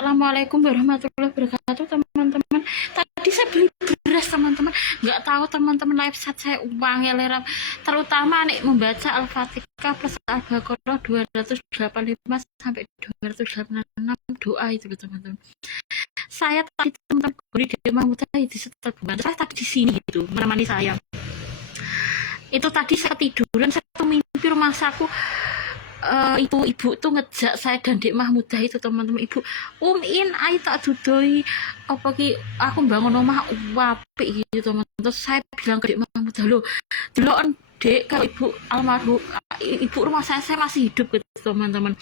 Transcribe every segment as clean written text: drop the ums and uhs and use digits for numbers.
Assalamualaikum warahmatullahi wabarakatuh, teman-teman. Tadi saya beli beras, teman-teman. Nggak tahu teman-teman live chat saya uang ya lerap. Terutama nih membaca Al-Fatihah plus Al-Baqarah 285 sampai 286 doa itu loh, teman-teman. Saya tadi teman-teman di Mahmud di setel bulan. Saya tadi di sini gitu menemani saya. Itu tadi saya tiduran, saya tuh mimpi rumah saku. Ibu tuh ngejak saya dan Dek Mahmudah itu, teman-teman. Ibu, In, ayo tak dudoi apa ki aku bangun rumah apik gitu, teman. Terus saya bilang ke Dek Mahmudah, loh delok Dek, kalau ibu almarhum ibu rumah saya masih hidup gitu, teman-teman.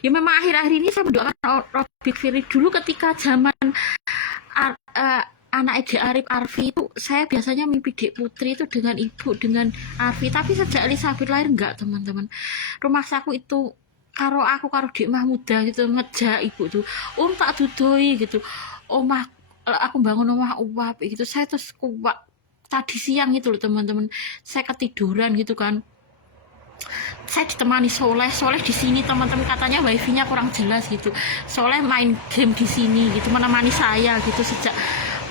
Ya memang akhir-akhir ini saya mendoakan Robik Firly dulu ketika zaman anak Dek Arif Arfi itu saya biasanya mimpi Dek Putri itu dengan ibu, dengan Arfi. Tapi sejak Elizabeth lahir enggak, teman-teman. Rumah saku itu karo Dek Mahmudah gitu ngejak ibu tuh, tak dudoi gitu. Omah aku bangun rumah uap gitu. Saya terus kuat tadi siang itu loh, teman-teman. Saya ketiduran gitu kan. Saya ditemani Soleh di sini, teman-teman. Katanya wifi-nya kurang jelas gitu. Soleh main game di sini gitu, menemani saya gitu sejak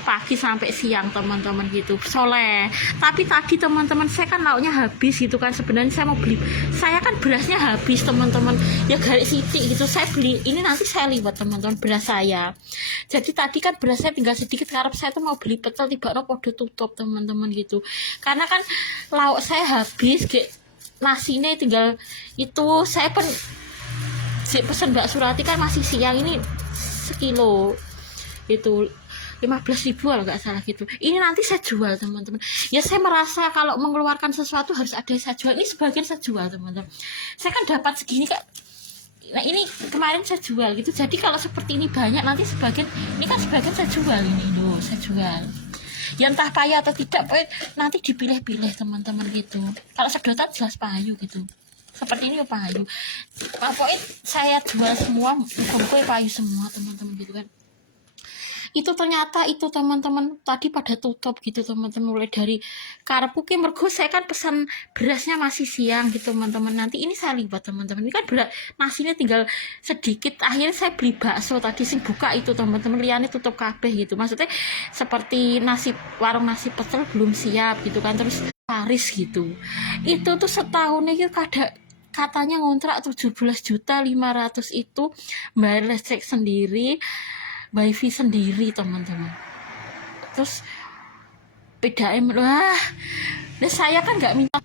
pagi sampai siang, teman-teman gitu. Soleh. Tapi tadi teman-teman saya kan lauknya habis gitu kan. Sebenarnya saya mau beli, saya kan berasnya habis, teman-teman. Ya garis sitik gitu. Saya beli ini, nanti saya liwat, teman-teman, beras saya. Jadi tadi kan berasnya tinggal sedikit. Karena saya tuh mau beli pecel, tiba-tiba podo tutup, teman-teman gitu. Karena kan lauk saya habis, kayak nasinya tinggal itu. Saya pesen Mbak Surati kan masih siang ini sekilo itu 15.000 kalau nggak salah gitu. Ini nanti saya jual, teman-teman. Ya saya merasa kalau mengeluarkan sesuatu harus ada yang saya jual. Ini sebagian saya jual, teman-teman. Saya kan dapat segini kak. Nah ini kemarin saya jual gitu. Jadi kalau seperti ini banyak, nanti sebagian ini kan sebagian saya jual, ini loh saya jual. Ya entah payah atau tidak, nanti dipilih-pilih, teman-teman gitu. Kalau sedotan jelas payu gitu. Seperti ini payu. Pokoknya saya jual semua, pokoknya payu semua, teman-teman gitu kan. Itu ternyata itu, teman-teman, tadi pada tutup gitu, teman-teman. Mulai dari karpuki mergo saya kan pesan berasnya masih siang gitu, teman-teman. Nanti ini saya libat, teman-teman. Ini kan berat, nasinya tinggal sedikit. Akhirnya saya beli bakso tadi sing buka itu, teman-teman. Liane tutup kabeh gitu. Maksudnya seperti warung nasi pecel belum siap gitu kan. Terus Paris gitu. Itu tuh setahun itu katanya ngontrak 17.500.000 itu, bayar listrik sendiri, wifi sendiri, teman-teman. Terus PDAM, wah, saya kan nggak minta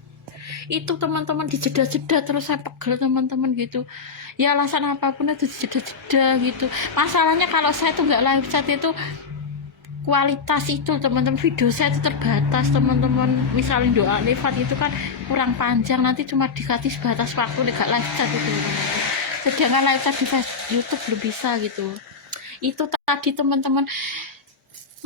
itu, teman-teman, dijeda-jeda. Terus saya pegel, teman-teman gitu. Ya alasan apapun itu dijeda-jeda gitu. Masalahnya kalau saya tuh nggak live chat itu kualitas itu, teman-teman, video saya itu terbatas, teman-teman. Misalnya doa lewat itu kan kurang panjang, nanti cuma dikasih sebatas waktu nggak live chat itu, teman-teman. Sedangkan live chat di YouTube belum bisa gitu. Itu tadi, teman-teman.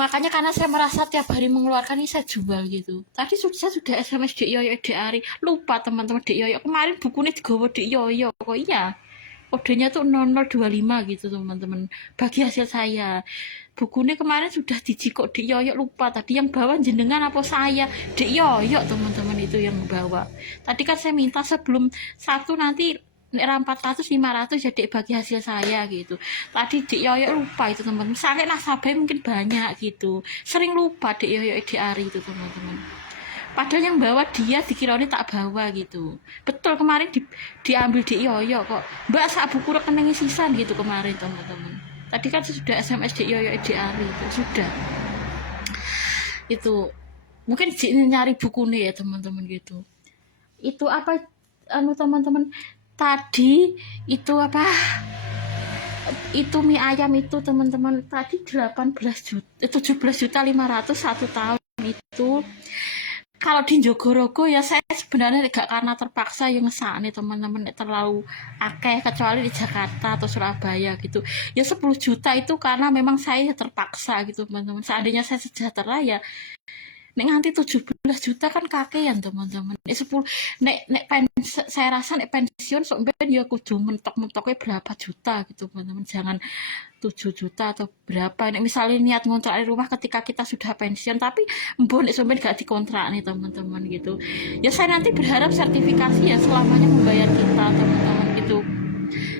Makanya karena saya merasa tiap hari mengeluarkan ini saya jual gitu. Tadi saya sudah SMS Dek Yoyo, Dek Ari. Lupa, teman-teman, Dek Yoyo kemarin bukunya digawa Dek Yoyo kok. Iya, kodenya tuh 0025 gitu, teman-teman. Bagi hasil saya, bukunya kemarin sudah dijikok Dek Yoyo. Lupa tadi yang bawa jenengan apa saya, Dek Yoyo, teman-teman, itu yang bawa. Tadi kan saya minta sebelum Sabtu nanti 400-500 ya Dek, bagi hasil saya gitu. Tadi Dek Yoyo lupa itu, teman-teman. Misalnya nasabah mungkin banyak gitu, sering lupa Dek Yoyo, Dek Ari itu, teman-teman. Padahal yang bawa dia dikiranya tak bawa gitu. Betul, kemarin diambil Dek Yoyo kok. Mbak, sak buku rekening sisan gitu kemarin, teman-teman. Tadi kan sudah SMS Dek Yoyo, Dek Ari itu sudah. Itu mungkin nyari bukunya ya, teman-teman gitu. Itu apa teman-teman, tadi itu apa, itu mie ayam itu, teman-teman, tadi 17.500.000 1 tahun itu. Kalau di Jogorogo ya saya sebenarnya gak karena terpaksa yang ngesakne, teman-teman, terlalu akeh, kecuali di Jakarta atau Surabaya gitu. Ya 10 juta itu karena memang saya terpaksa gitu, teman-teman. Seandainya saya sejahtera ya nek nganti 17 juta kan kakean, teman-teman. Saya rasa nek pensiun sok ben ya kudu mentok-mentoknya berapa juta gitu, teman-teman. Jangan 7 juta atau berapa. Nek misalnya niat ngontrak di rumah ketika kita sudah pensiun, tapi mbon nek sampean gak dikontrak nih, teman-teman gitu. Ya saya nanti berharap sertifikasi ya selamanya membayar kita, teman-teman gitu.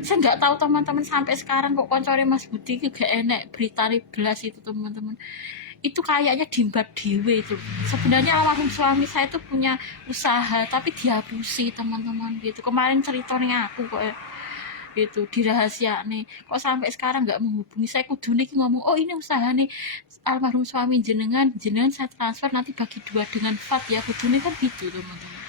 Saya nggak tahu teman-teman sampai sekarang kok koncone Mas Budi itu gak enek berita belas itu teman-teman. Itu kayaknya dimbab dewe itu. Sebenarnya almarhum suami saya itu punya usaha tapi dihapusi teman-teman gitu. Kemarin ceritanya aku kok itu dirahasia nih, kok sampai sekarang nggak menghubungi saya. Kudune ki ngomong, oh ini usaha nih almarhum suami jenengan saya transfer nanti bagi 2 dengan VAT ya. Kudune kan gitu teman-teman.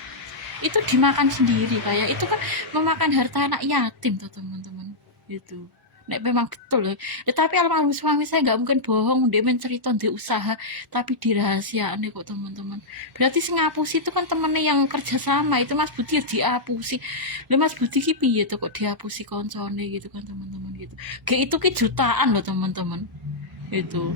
Itu dimakan sendiri, kayak itu kan memakan harta anak yatim tuh teman-teman gitu. Nek memang betul ya. Tapi almarhum suami saya nggak mungkin bohong, dia mencerita di usaha tapi dirahasiakan kok teman-teman. Berarti sing ngapusi itu kan temennya yang kerja sama, itu Mas Budi ya diapusi. Lah Mas Budi ki piye tuh kok diapusi koncone gitu kan teman-teman gitu. Kayak itu ki jutaan loh teman-teman. Itu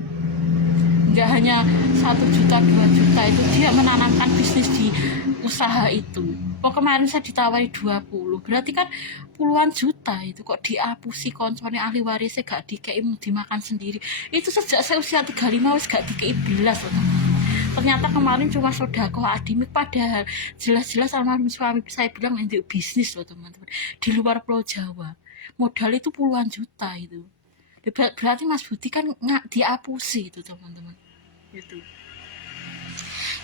nggak hanya 1 juta 2 juta, itu dia menanamkan bisnis di usaha itu. Kok kemarin saya ditawari 20, berarti kan puluhan juta itu kok diapusi koncone ahli warisnya gak dikei, mau dimakan sendiri. Itu sejak saya usia 35 wis gak dikei belas loh teman. Ternyata kemarin cuma sodako adimik, padahal jelas-jelas almarhum suami saya bilang untuk bisnis loh teman-teman di luar Pulau Jawa. Modal itu puluhan juta itu. Berarti Mas Budi kan nggak diapusi itu teman-teman itu.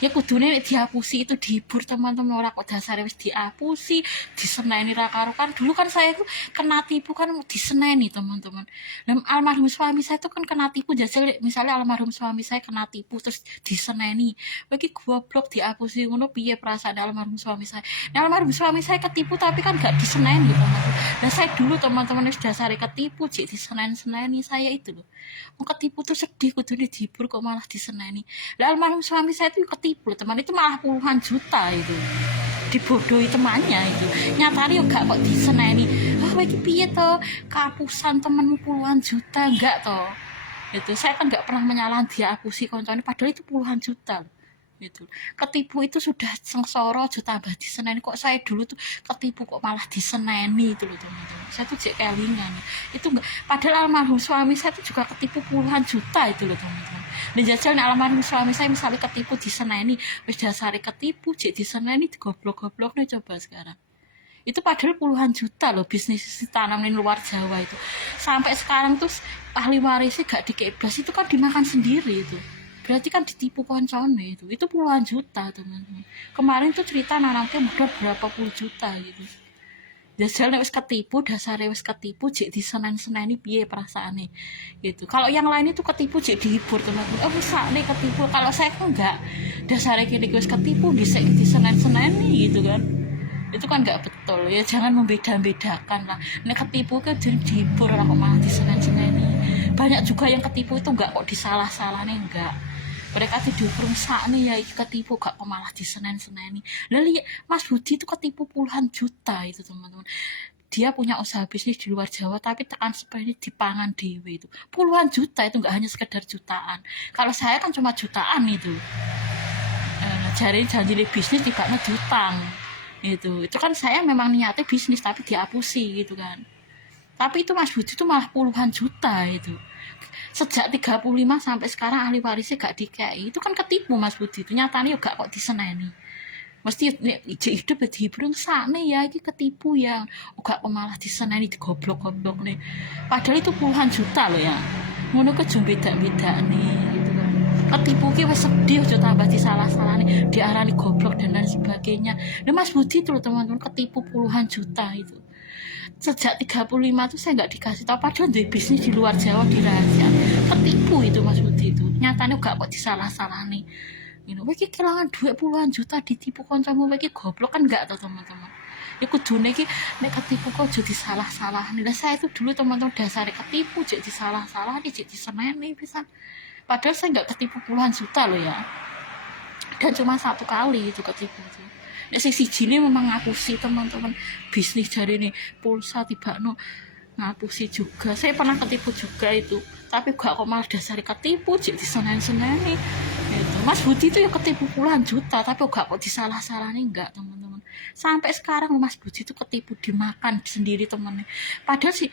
Ya kudune diapusi itu dihibur teman-teman, ora kok dasare wis diapusi, diseneni ra karukan. Dulu kan saya itu kena tipu kan diseneni teman-teman. Dan almarhum suami saya itu kan kena tipu, jajal misalnya almarhum suami saya kena tipu terus diseneni. Bagi goblok diapusi ngono piye perasaan almarhum suami saya. Nah, almarhum suami saya ketipu tapi kan gak diseneni teman-teman. Dan saya dulu teman-teman wis dasare ketipu cek diseneni saya itu loh. Mau ketipu tuh sedih, kudune dihibur kok malah diseneni. Lah almarhum suami saya itu ketipu teman, itu malah puluhan juta itu dibodohi temannya itu. Nyatanya gak kok diseneni. Iki piye to kehapusan temenmu puluhan juta, enggak toh. Itu saya kan gak pernah menyalahkan diapusi koncone, padahal itu puluhan juta itu. Ketipu itu sudah sengsara aja tambah diseneni. Kok saya dulu tuh ketipu kok malah diseneni itu loh teman-teman. Saya tuh jek kelingan itu enggak, padahal almarhum suami saya tuh juga ketipu puluhan juta itu loh teman-teman. Dan jajal almarhum suami saya misalnya ketipu diseneni, wis dasare ketipu jek diseneni digoblok-goblokne coba sekarang. Itu padahal puluhan juta loh bisnis tanam di luar Jawa itu. Sampai sekarang tuh ahli warisnya gak dikebas, itu kan dimakan sendiri itu. Berarti kan ditipu koncone itu. Itu puluhan juta teman-teman. Kemarin tuh cerita nanamnya modal berapa puluh juta gitu. Jajal nek wis ketipu, dasare wis ketipu jek disenen-seneni piye perasaane gitu. Kalau yang lain itu ketipu jek dihibur teman-teman. Oh wis sakne ketipu. Kalau saya kan enggak. Dasare kene wis ketipu dhisik disenen-seneni gitu kan. Itu kan nggak betul ya, jangan membeda-bedakan lah. Nek ketipu kan jadi dihibur, orang kok malah disenen-seneni. Banyak juga yang ketipu itu nggak kok disalah-salahnya, enggak. Mereka tidur rusak nih ya ketipu gak kok malah disenen-seneni. Lalu Mas Budi itu ketipu puluhan juta itu teman-teman. Dia punya usaha bisnis di luar Jawa tapi tekan seperti di pangan dewe itu. Puluhan juta itu nggak hanya sekedar jutaan. Kalau saya kan cuma jutaan itu. Janji bisnis tidak ngejutang. Itu kan saya memang niatnya bisnis tapi diapusi gitu kan. Tapi itu Mas Budi itu malah puluhan juta itu. Sejak 35 sampai sekarang ahli warisnya gak dikei. Itu kan ketipu Mas Budi itu. Nyatanya gak kok diseneni. Mesti hidup dihibur sakne ya iki ketipu ya. Gak kok malah diseneni digoblok-goblok nih. Padahal itu puluhan juta loh ya. Ngono ke beda-beda nih gitu kan. Ketipu ki wis sedih aja tambah disalah-salahne, diarani goblok dan lain sebagainya. Nah Mas Budi itu loh teman-teman ketipu puluhan juta itu. Sejak 35 tuh saya nggak dikasih tahu, padahal di bisnis di luar Jawa dirahasia. Ketipu itu Mas Budi itu. Nyatanya gak kok disalah-salah nih. Iki kehilangan duit puluhan juta ditipu kancamu iki goblok kan enggak tuh teman-teman. Ya kudune iki nek ketipu kok jadi salah-salah. Lah saya itu dulu teman-teman dasare ketipu jadi salah-salah jadi diseneni pisan. Padahal saya nggak ketipu puluhan juta loh ya. Dan cuma 1 kali itu ketipu itu. Nek sing siji ne memang ngapusi teman-teman bisnis dari ini pulsa tibakno ngapusi juga. Saya pernah ketipu juga itu. Tapi gak kok malah dasar ketipu jadi diseneni-seneni. Gitu. Mas Budi itu ya ketipu puluhan juta tapi gak kok disalah-salahnya enggak teman-teman. Sampai sekarang Mas Budi itu ketipu dimakan sendiri temennya. Padahal sih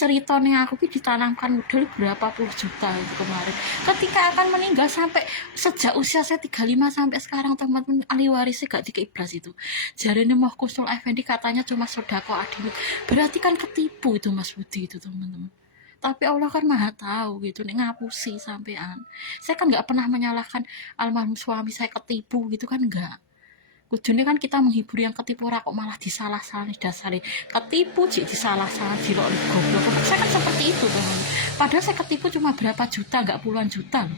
ceritanya aku ki ditanamkan modal berapa puluh juta itu kemarin. Ketika akan meninggal sampai sejak usia saya 35 sampai sekarang teman-teman, ahli warisnya gak dikeiblas itu. Jarene Mbah Kusnul Effendi katanya cuma sodako adimik. Berarti kan ketipu itu Mas Budi itu teman-teman. Tapi Allah kan maha tahu gitu, nih ngapusi sampean. Saya kan nggak pernah menyalahkan almarhum suami saya ketipu gitu kan, nggak. Kudune kan kita menghibur yang ketipu, kok malah disalah-salahin dasare. Ketipu jik disalah-salahin dilok goblok. Saya kan seperti itu teman. Padahal saya ketipu cuma berapa juta, nggak puluhan juta.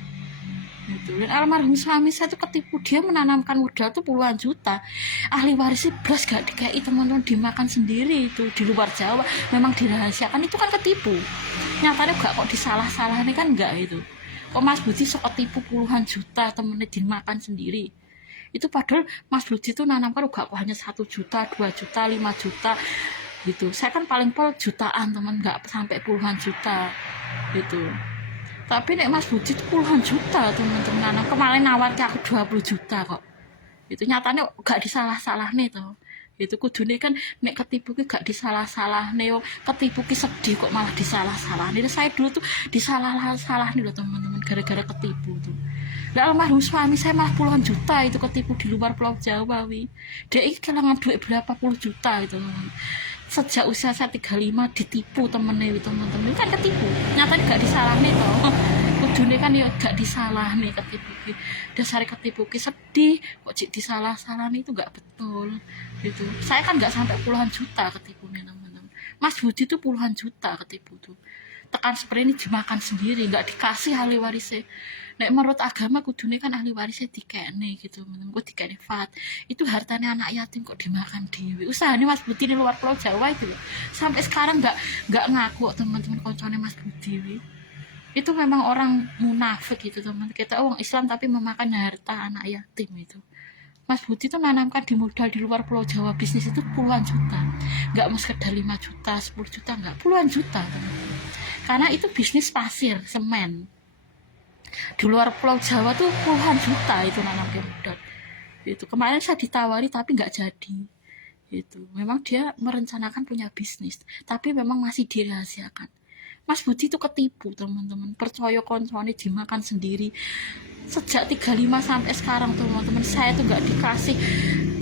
Gitu. Dan almarhum suami saya itu ketipu, dia menanamkan modal tuh puluhan juta. Ahli warisnya belas gak dikai teman-teman, dimakan sendiri itu di luar Jawa. Memang dirahasiakan, itu kan ketipu. Nyatanya gak kok disalah-salahin kan enggak itu. Kok Mas Budi sok ketipu puluhan juta temennya dimakan sendiri. Itu padahal Mas Budi itu nanamkan gak kok hanya 1 juta, 2 juta, 5 juta gitu. Saya kan paling pol jutaan teman, gak sampai puluhan juta gitu. Tapi nek Mas Budi itu puluhan juta teman-teman nanam. Kemarin nawar ke aku 20 juta kok. Itu nyatanya gak disalah-salahne to. Itu kudune kan nek ketipu ki gak disalah-salahne, ketipu ki sedih kok malah disalah-salahne. Saya dulu tuh disalah-salahne loh teman-teman gara-gara ketipu tuh. Lah almarhum suami saya malah puluhan juta itu ketipu di luar Pulau Jawa wi. Dia ini kehilangan duit berapa puluh juta itu teman. Sejak usia saya 35 ditipu temennya teman-teman. Ini kan ketipu. Nyatanya gak disalahne toh. Kudune kan ya gak disalahne ketipu ki. Dasar ketipu ki sedih kok jik disalah-salahne itu gak betul gitu. Saya kan gak sampai puluhan juta ketipunya teman-teman. Mas Budi itu puluhan juta ketipu tuh. Tekan seperti ini dimakan sendiri, nggak dikasih ahli warisnya. Nek menurut agama kudune kan ahli warisnya dikene gitu, teman-teman. Kok dikene fat. Itu hartanya anak yatim kok dimakan dewi. Usahanya Mas Budi di luar Pulau Jawa itu loh. Sampai sekarang nggak ngaku teman-teman koncone Mas Budi. Itu memang orang munafik gitu teman. Kita orang Islam tapi memakan harta anak yatim itu. Mas Budi itu menanamkan di modal di luar Pulau Jawa bisnis itu puluhan juta. Nggak mau sekedar 5 juta, 10 juta, nggak puluhan juta teman-teman. Karena itu bisnis pasir, semen. Di luar Pulau Jawa tuh puluhan juta itu nanamkan modal. Itu kemarin saya ditawari tapi nggak jadi. Itu memang dia merencanakan punya bisnis, tapi memang masih dirahasiakan. Mas Budi itu ketipu teman-teman. Percaya koncone dimakan sendiri. Sejak 35 sampai sekarang teman-teman, saya tuh nggak dikasih.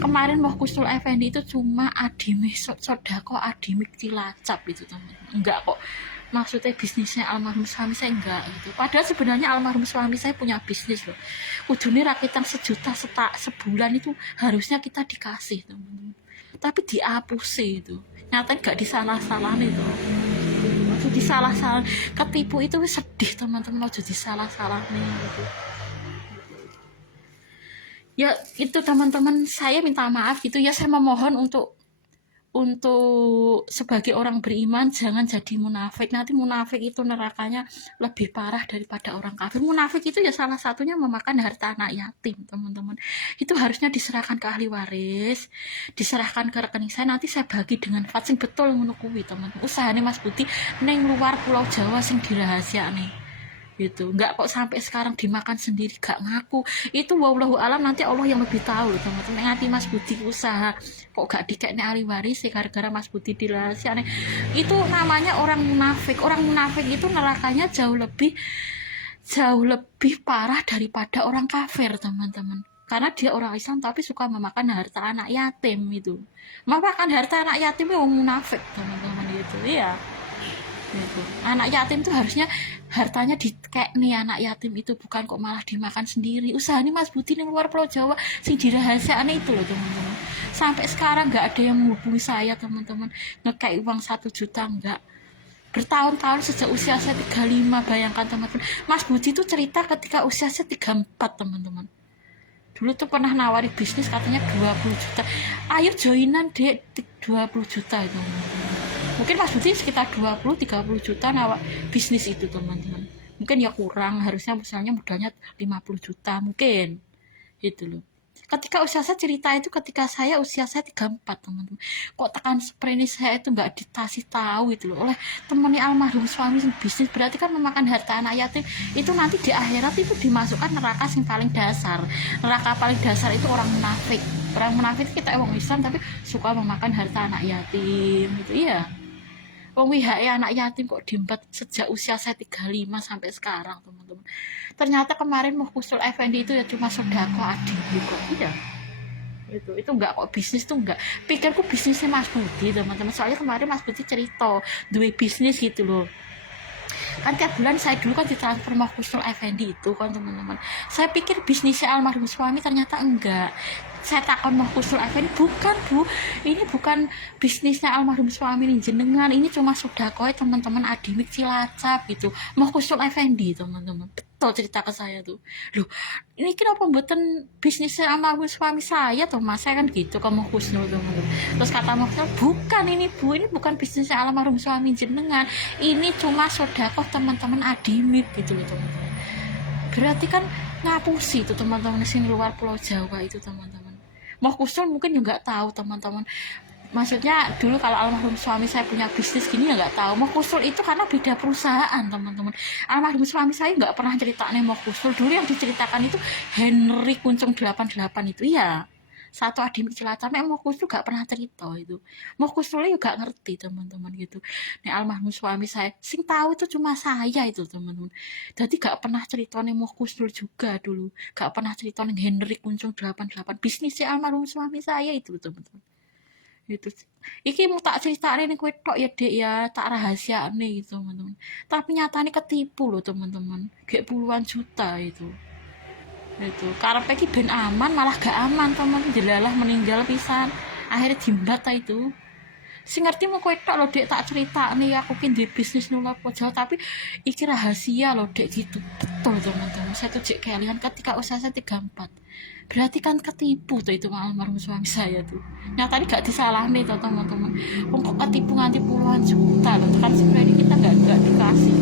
Kemarin Mbah Kusnul Effendi itu cuma adimik sodako adimik Cilacap itu teman-teman. Enggak kok. Maksudnya bisnisnya almarhum suami saya enggak gitu. Padahal sebenarnya almarhum suami saya punya bisnis loh. Kudune rakitan sejuta sebulan itu harusnya kita dikasih teman-teman. Tapi diapusi itu. Nyatanya enggak disalah-salahin itu. Maksud disalah-salahin, ketipu itu sedih teman-teman, maksud disalah-salahin gitu. Ya itu teman-teman, saya minta maaf gitu ya, saya memohon untuk sebagai orang beriman jangan jadi munafik. Nanti munafik itu nerakanya lebih parah daripada orang kafir. Munafik itu ya salah satunya memakan harta anak yatim teman-teman. Itu harusnya diserahkan ke ahli waris, diserahkan ke rekening saya, nanti saya bagi dengan fatsing betul menukui teman-teman. Usahanya Mas Budi neng luar Pulau Jawa sing dirahasiakan nih gitu, nggak kok sampai sekarang dimakan sendiri gak ngaku. Itu wallahu alam, nanti Allah yang lebih tahu loh teman-teman. Nanti Mas Budi usaha kok gak dikekne ahli waris gara-gara Mas Budi dirahasiakan, itu namanya orang munafik. Orang munafik itu nerakanya jauh lebih parah daripada orang kafir teman-teman, karena dia orang Islam tapi suka memakan harta anak yatim. Itu memakan harta anak yatim itu orang munafik teman-teman itu ya. Gitu. Anak yatim tuh harusnya hartanya dikekne anak yatim itu, bukan kok malah dimakan sendiri. Usaha nih Mas Budi di luar Pulau Jawa sing dirahasiakan itu loh teman-teman. Sampai sekarang nggak ada yang menghubungi saya teman-teman ngekei uang 1 juta, enggak. Bertahun-tahun sejak usia saya 35, bayangkan teman-teman. Mas Budi itu cerita ketika usia saya 34 teman-teman. Dulu tuh pernah nawari bisnis katanya 20 juta. Ayo joinan dek 20 juta itu. Mungkin Mas Budi sekitar 20-30 juta nawar bisnis itu teman-teman. Mungkin ya kurang, harusnya misalnya modalnya 50 juta mungkin. Gitu loh. Ketika usia saya cerita itu ketika saya usia saya 34 teman-teman. Kok tekan seperti saya itu nggak dikasih tahu itu loh oleh temennya almarhum suami bisnis. Berarti kan memakan harta anak yatim itu nanti di akhirat itu dimasukkan neraka yang paling dasar. Neraka paling dasar itu orang munafik. Orang munafik kita orang Islam tapi suka memakan harta anak yatim gitu. Iya. Wong WHE anak yatim kok diembat sejak usia saya 35 sampai sekarang, teman-teman. Ternyata kemarin Muhkusul Effendi itu ya cuma sodako adik kok. Iya. Itu enggak kok, bisnis tuh enggak. Pikirku bisnisnya Mas Budi, teman-teman. Soalnya kemarin Mas Budi cerita duwe bisnis gitu loh. Kan tiap bulan saya dulu kan ditransfer Muhkusul Effendi itu kan, teman-teman. Saya pikir bisnisnya almarhum suami, ternyata enggak. Saya takon Muhkusul Effendi, bukan Bu, ini bukan bisnisnya almarhum suami nih jenengan, ini cuma sodakoi teman-teman Adimik Cilacap gitu. Muhkusul Effendi, teman-teman. Betul cerita ke saya tuh. Loh, ini kenapa mboten bisnisnya almarhum suami saya tuh Mas? Saya kan gitu ke Muhkusnul, teman-teman. Terus kata Muhkusnul, bukan ini Bu, ini bukan bisnisnya almarhum suami jenengan, ini cuma sodakoh teman-teman Adimik gitu loh, teman-teman. Berarti kan ngapusi tuh teman-teman sini luar Pulau Jawa itu, teman-teman. Muhkusnul mungkin juga tahu, teman-teman. Maksudnya dulu kalau almarhum suami saya punya bisnis gini ya nggak tahu. Muhkusul itu karena beda perusahaan, teman-teman. Almarhum suami saya nggak pernah ceritakan Muhkusul. Dulu yang diceritakan itu Henry Kuncung 88 itu ya. Satu Adimik Cilacap, Muhkusul nggak pernah cerita itu. Muhkusul juga ngerti, teman-teman gitu. Nih almarhum suami saya, sing tahu itu cuma saya itu, teman-teman. Jadi nggak pernah cerita Muhkusul juga dulu. Nggak pernah cerita Henry Kuncung 88 bisnisnya almarhum suami saya itu, teman-teman. Gitu. Iki mau tak ceritain nih kue tok ya dek ya, tak rahasia nih gitu, teman-teman. Tapi nyatanya ketipu loh, teman-teman. Kayak puluhan juta itu. Itu karena iki ben aman malah gak aman, teman. Jelalah meninggal pisan. Akhirnya jimbat itu. Sing ngerti mau kowe tok lho dek, tak cerita nih aku ki di bisnis nula Jawa, tapi iki rahasia loh dek gitu. Betul, teman-teman. Saya tuh cek kalian ketika usia saya 34. Berarti kan ketipu tuh itu almarhum suami saya tuh. Nyatanya gak disalahkan tuh, teman-teman. Kok ketipu nganti puluhan juta loh. Kan sebenarnya kita gak dikasih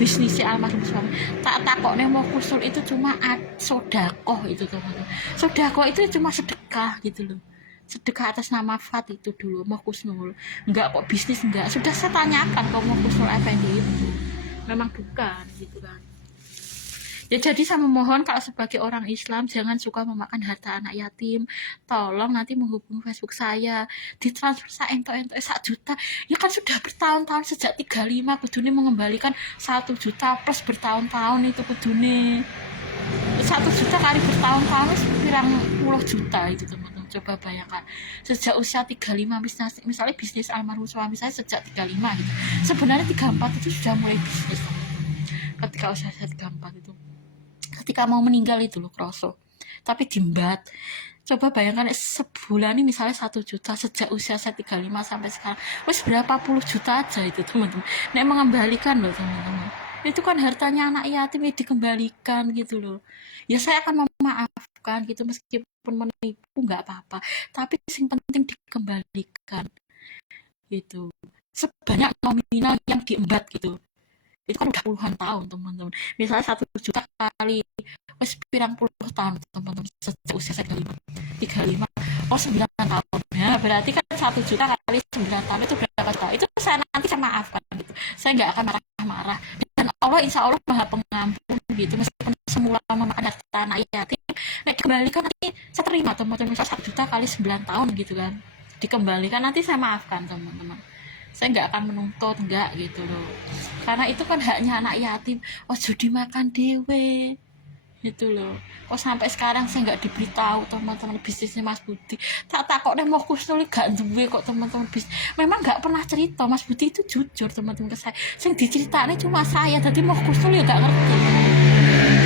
bisnisnya almarhum suami. Tak takok nih Muhkusul itu cuma sodakoh itu, teman-teman. Sodakoh itu cuma sedekah gitu loh. Sedekah atas nama Fat itu dulu Muhkusnul. Enggak kok bisnis, enggak. Sudah saya tanyakan ke Muhkusul Effendi itu. Memang bukan gitu kan. Ya jadi saya memohon kalau sebagai orang Islam jangan suka memakan harta anak yatim. Tolong nanti menghubungi Facebook saya, ditransfer saya entok-entok 1 juta. Ya kan sudah bertahun-tahun sejak 35 kudune mengembalikan 1 juta plus bertahun-tahun itu kudune. 1 juta kali bertahun-tahun pirang puluh juta itu, teman-teman. Coba bayangkan sejak usia 35, misalnya bisnis almarhum suami saya sejak 35 gitu. Sebenarnya 34 itu sudah mulai bisnis, teman-teman. Ketika usia saya 34 itu, ketika mau meninggal itu loh kroso, tapi dimbat. Coba bayangkan sebulan ini misalnya 1 juta sejak usia saya 35 sampai sekarang, wes berapa puluh juta aja itu, teman-teman. Nek mengembalikan loh, teman-teman, itu kan hartanya anak yatim ya dikembalikan gitu loh. Ya saya akan memaafkan gitu, meskipun menipu nggak apa-apa, tapi yang penting dikembalikan gitu, sebanyak nominal yang diembat gitu. Itu kan udah puluhan tahun, teman-teman. Misalnya 1 juta kali wes pirang puluh tahun, teman-teman, sejak usia saya 35. Oh 9 tahun ya, berarti kan 1 juta kali 9 tahun itu berapa juta? Itu saya nanti saya maafkan gitu. Saya nggak akan marah-marah, dan Allah insya Allah maha pengampun gitu. Meskipun semula memakan harta anak yatim, nah dikembalikan nanti saya terima, teman-teman. Misal 1 juta kali 9 tahun gitu kan, dikembalikan nanti saya maafkan, teman-teman. Saya nggak akan menuntut, nggak gitu loh, karena itu kan haknya anak yatim. Oh judi makan dewe gitu loh. Kok sampai sekarang saya nggak diberitahu, teman-teman, bisnisnya Mas Budi. Tak kok deh mau kusnul gak duwe kok, teman-teman. Memang nggak pernah cerita. Mas Budi itu jujur, teman-teman, ke saya. Yang diceritakan cuma saya, jadi mau kusnul ya nggak ngerti.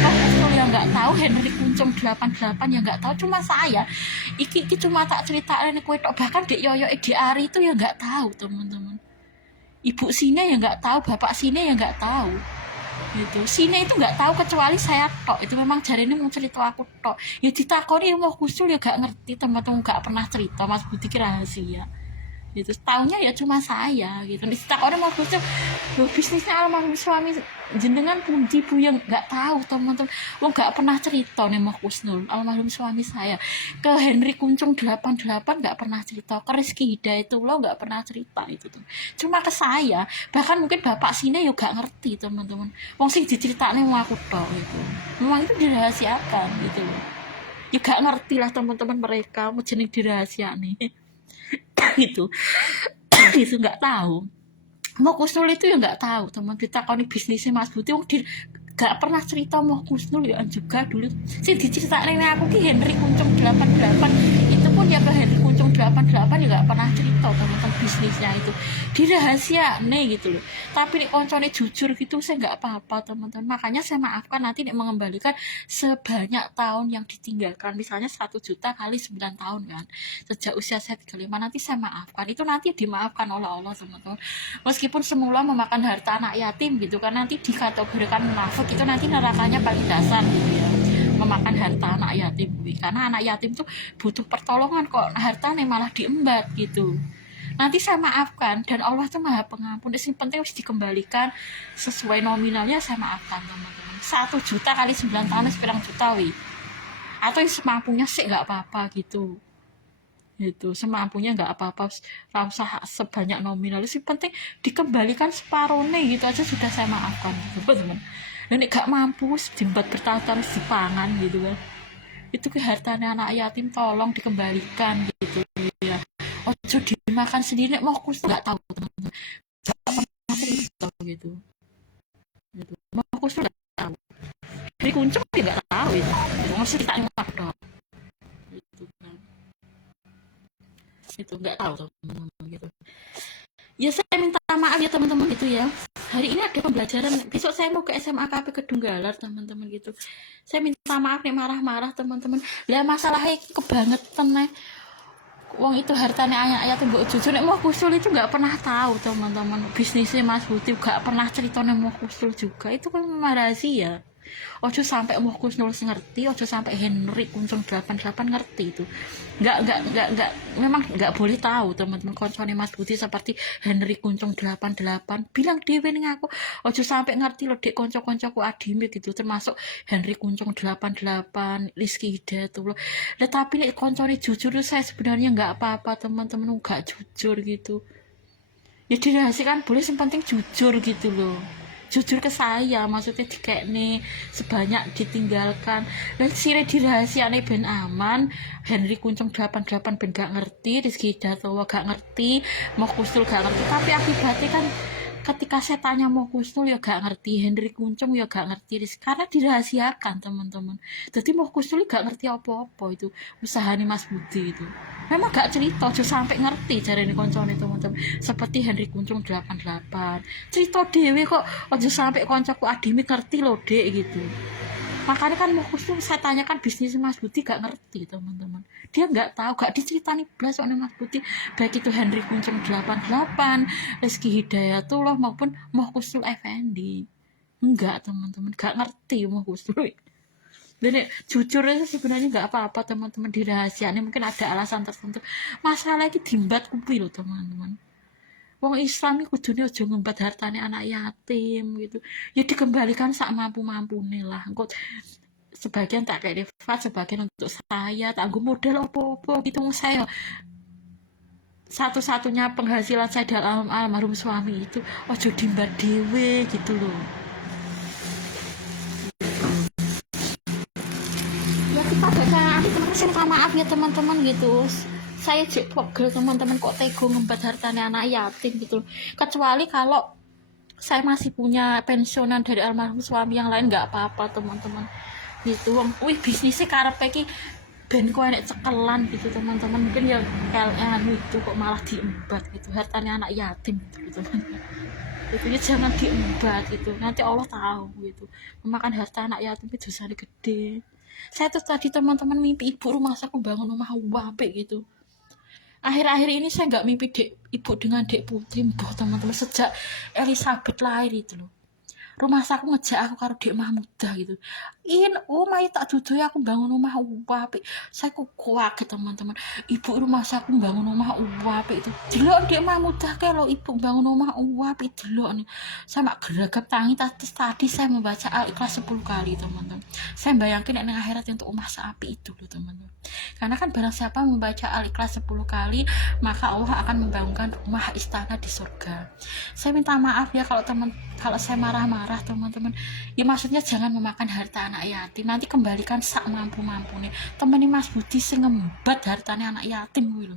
Mau kusnul ya nggak tahu, Henry Kuncung 88 ya nggak tahu, cuma saya. Iki cuma tak ceritain kowe tok. Bahkan Dek Yoyo di Ari itu ya nggak tahu, teman-teman. Ibu Sine ya nggak tahu, bapak Sine ya nggak tahu. Gitu. Sine itu nggak tahu kecuali saya tok. Itu memang jari ini mau cerita aku tok. Ya ditakoni mau kusul ya gak ngerti, teman-teman, nggak pernah cerita. Mas Budi kira rahasia. Gitu. Taunya ya cuma saya gitu. Ditakoni mau kusul, lo bisnisnya almarhum suami jenengan pundi Bu, yang nggak tahu, teman-teman. Wong nggak pernah cerita nih mau kusnul almarhum suami saya. Ke Henry Kuncung 88 nggak pernah cerita. Ke Rizky Hidayat itu lo nggak pernah cerita itu tuh. Cuma ke saya, bahkan mungkin bapak Sine juga ngerti, teman-teman. Wong sing diceritakne wong aku tok itu. Memang itu dirahasiakan gitu loh. Ya gak ngerti lah, teman-teman, mereka mau jeneng dirahasiakne. Gitu. Itu nggak tahu. Mau Kusnul itu ya nggak tahu teman, ditakoni bisnisnya Mas Budi wong gak pernah cerita mau Kusnul ya juga dulu sih diceritain aku ki Henry Kuncung 88 itu pun ya ke Henry Kuncung 88 ya gak pernah cerita teman-teman bisnisnya itu dirahasia nih gitu loh. Tapi nih koncone jujur gitu saya nggak apa-apa teman-teman, makanya saya maafkan nanti nih mengembalikan sebanyak tahun yang ditinggalkan, misalnya 1 juta kali 9 tahun kan sejak usia saya 35, nanti saya maafkan, itu nanti dimaafkan oleh Allah teman-teman. Meskipun semula memakan harta anak yatim gitu kan, nanti dikategorikan munafik, itu nanti nerakanya paling dasar gitu ya, memakan harta anak yatim karena anak yatim tuh butuh pertolongan kok hartanya malah diembat gitu. Nanti saya maafkan dan Allah tuh maha pengampun. Yang penting harus dikembalikan sesuai nominalnya, saya maafkan teman-teman. 1 juta kali 9 tahun sekarang juta wi, atau yang semampunya sih nggak apa-apa gitu. Itu semampunya nggak apa-apa, nggak usah sebanyak nominal, sih penting dikembalikan separuhnya gitu aja sudah saya maafkan gitu teman. Dan nggak mampu dimbat bertahun-tahun dipangan gitu kan, itu ke hartanya anak yatim tolong dikembalikan gitu ya. Ojo dimakan sendiri mau kus nggak tahu teman-teman, nggak pernah cerita gitu mau kus nggak tahu, dari kuncung ya nggak tahu itu masih kita nyuap dong gitu kan, itu nggak tahu teman-teman gitu ya. Saya minta maaf ya teman-teman gitu ya, hari ini ada pembelajaran, besok saya mau ke SMA KP Kedunggalar teman-teman gitu. Saya minta maaf nih marah-marah teman-teman, lah masalahnya kebangetan nih wong itu hartanya ayah tuh mbok jujur nek mau kusul itu nggak pernah tahu teman-teman, bisnisnya Mas Buti nggak pernah cerita nek mau kusul juga, itu kan rahasia. Ojo sampai mau kusnul ngerti, ojo sampai Henry Kuncung 88 ngerti itu. Nggak memang nggak boleh tahu teman-teman. Koncone Mas Budi seperti Henry Kuncung 88 bilang dewe ning aku, ojo sampai ngerti loh dek konco-koncoku adime gitu, termasuk Henry Kuncung 88, Rizky Hidayatullah loh. Nah, tapi nih koncone jujur saya sebenarnya nggak apa-apa teman-teman, nggak jujur gitu. Ya dirahasiakan boleh, yang penting jujur gitu loh, jujur ke saya maksudnya nih sebanyak ditinggalkan dan sire dirahasiane ben aman. Henry Kuncung 88 ben gak ngerti, Rizky Hidayatullah gak ngerti, mau Kusnul gak ngerti, tapi akibatnya kan ketika saya tanya mau Kusnul ya gak ngerti, Henry Kuncung ya gak ngerti, karena dirahasiakan teman-teman. Jadi mau Kusnul gak ngerti apa-apa, itu usahanya Mas Budi itu memang gak cerita, aja sampai ngerti cari ini koncone teman-teman, seperti Henry Kuncung 88 cerita dewe kok, aja sampai koncoku adimi ngerti loh dek gitu. Makanya kan mau khusus saya tanyakan bisnis Mas Budi gak ngerti teman-teman, dia nggak tahu, gak diceritani belas oleh Mas Budi, baik itu Henry Kuncung 88, Rizky Hidayatullah maupun Moh Kusnul Effendi. Enggak teman-teman, gak ngerti Moh Kusnul. Dan jujur aja sebenarnya nggak apa-apa teman-teman, dirahasiain mungkin ada alasan tertentu. Masalah ini dimbat kupi loh teman-teman. Wong Islam itu kudune aja ngembat hartane anak yatim gitu. Ya dikembalikan sak mampu-mampune lah. Engko sebagian tak kayak Devat, sebagian untuk saya, tak nggo modal apa-apa gitu. Saya satu-satunya penghasilan saya dalam almarhum suami itu ojo dimbat dewe gitu loh. Ya kita baca teman-teman, saya minta maaf ya teman-teman gitu, saya jek pegel teman-teman kok tego ngembat hartanya anak yatim gitu. Kecuali kalau saya masih punya pensiunan dari almarhum suami yang lain nggak apa-apa teman-teman gitu. Wih bisnisnya karepe iki ben kowe nek cekelan gitu teman-teman, mungkin ya KLN itu kok malah diembat gitu hartanya anak yatim gitu teman-teman. Itu ya jangan diembat gitu, nanti Allah tahu gitu, memakan harta anak yatim itu dosanya gede. Saya tuh tadi teman-teman mimpi ibu rumah aku bangun rumah wape gitu. Akhir-akhir ini saya nggak mimpi dek ibu dengan dek putri mbah teman-teman, sejak Elizabeth lahir itu loh. Rumah aku ngejak aku karo dek Mahmudah gitu. Mai tak duduk aku bangun rumah wape. Saya kok kaget teman-teman. Ibu rumah aku bangun rumah wape itu. Delok dek Mahmudah ke lo ibu bangun rumah wape delok nih. Saya mak geragap tangi tadi saya membaca Al-Ikhlas 10 kali teman-teman. Saya bayangin nek akhirat untuk rumah seapi itu loh teman-teman. Karena kan barang siapa membaca Al-Ikhlas 10 kali, maka Allah akan membangunkan rumah istana di surga. Saya minta maaf ya kalau saya marah-marah teman-teman. Ya maksudnya jangan memakan harta anak yatim. Nanti kembalikan sak mampu-mampu nih. Temani Mas Budi sing ngembat hartanya anak yatim gitu.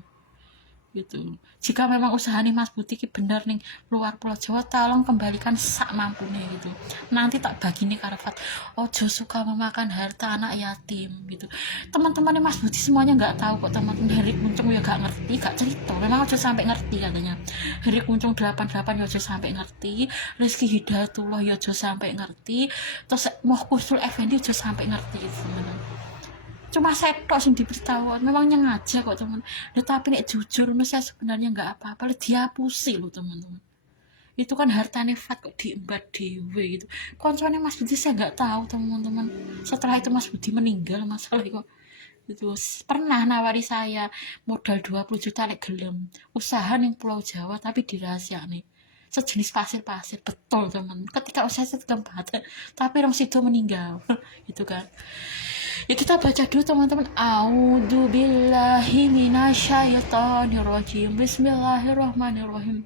gitu. Jika memang usahanya Mas Budi bener nih luar Pulau Jawa, tolong kembalikan sak mampunya gitu. Nanti tak bagi nih karafat. Ojo suka memakan harta anak yatim gitu. Teman-temannya Mas Budi semuanya nggak tahu kok, teman-teman Heri Kuncung ya nggak ngerti, nggak cerita. Memang ojo sampai ngerti katanya. Heri Kuncung 88 ya ojo sampai ngerti. Rizky Hidayatullah ya ojo sampai ngerti. Terus Moh Kusul Effendi ojo sampai ngerti gitu teman-teman. Cuma saya tok sing diberitahuan, memangnya ngajak kok teman. Tapi nek jujur saya sebenarnya nggak apa-apa, dihapusi loh teman-teman. Itu kan hartane Fat kok diembat dewe gitu. Koncone Mas Budi saya nggak tahu teman-teman. Setelah itu Mas Budi meninggal, masalah kok itu pernah nawari saya modal 20 juta nek gelem usaha ning Pulau Jawa tapi dirahasiakne sejenis pasir-pasir, betul teman. Ketika usaha setempat tapi orang situ meninggal gitu kan. Ya kita baca dulu teman-teman. A'udzu billahi minasyaitonir rajim. Bismillahirrahmanirrahim.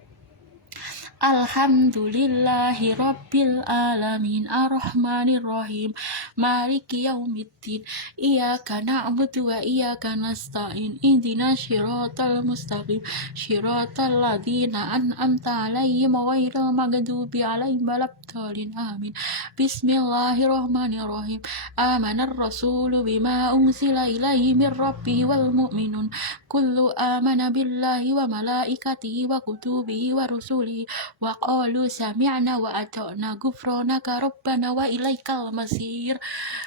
Alhamdulillahi rabbil alamin arrahmanir rahim maliki yaumiddin iyyaka na'budu wa iyyaka nasta'in ihdinas siratal mustaqim siratal ladzina an'amta 'alaihim ghairil maghdubi 'alaihim waladdallin amin. Bismillahirrahmanirrahim. Amanar rasulu bima unzila ilaihi mir rabbihi wal mu'minun kullu amana billahi wa malaikatihi wa kutubihi wa rusulihi wa qalu sami'na wa ata'na ghufranaka rabbana wa ilaikal masir.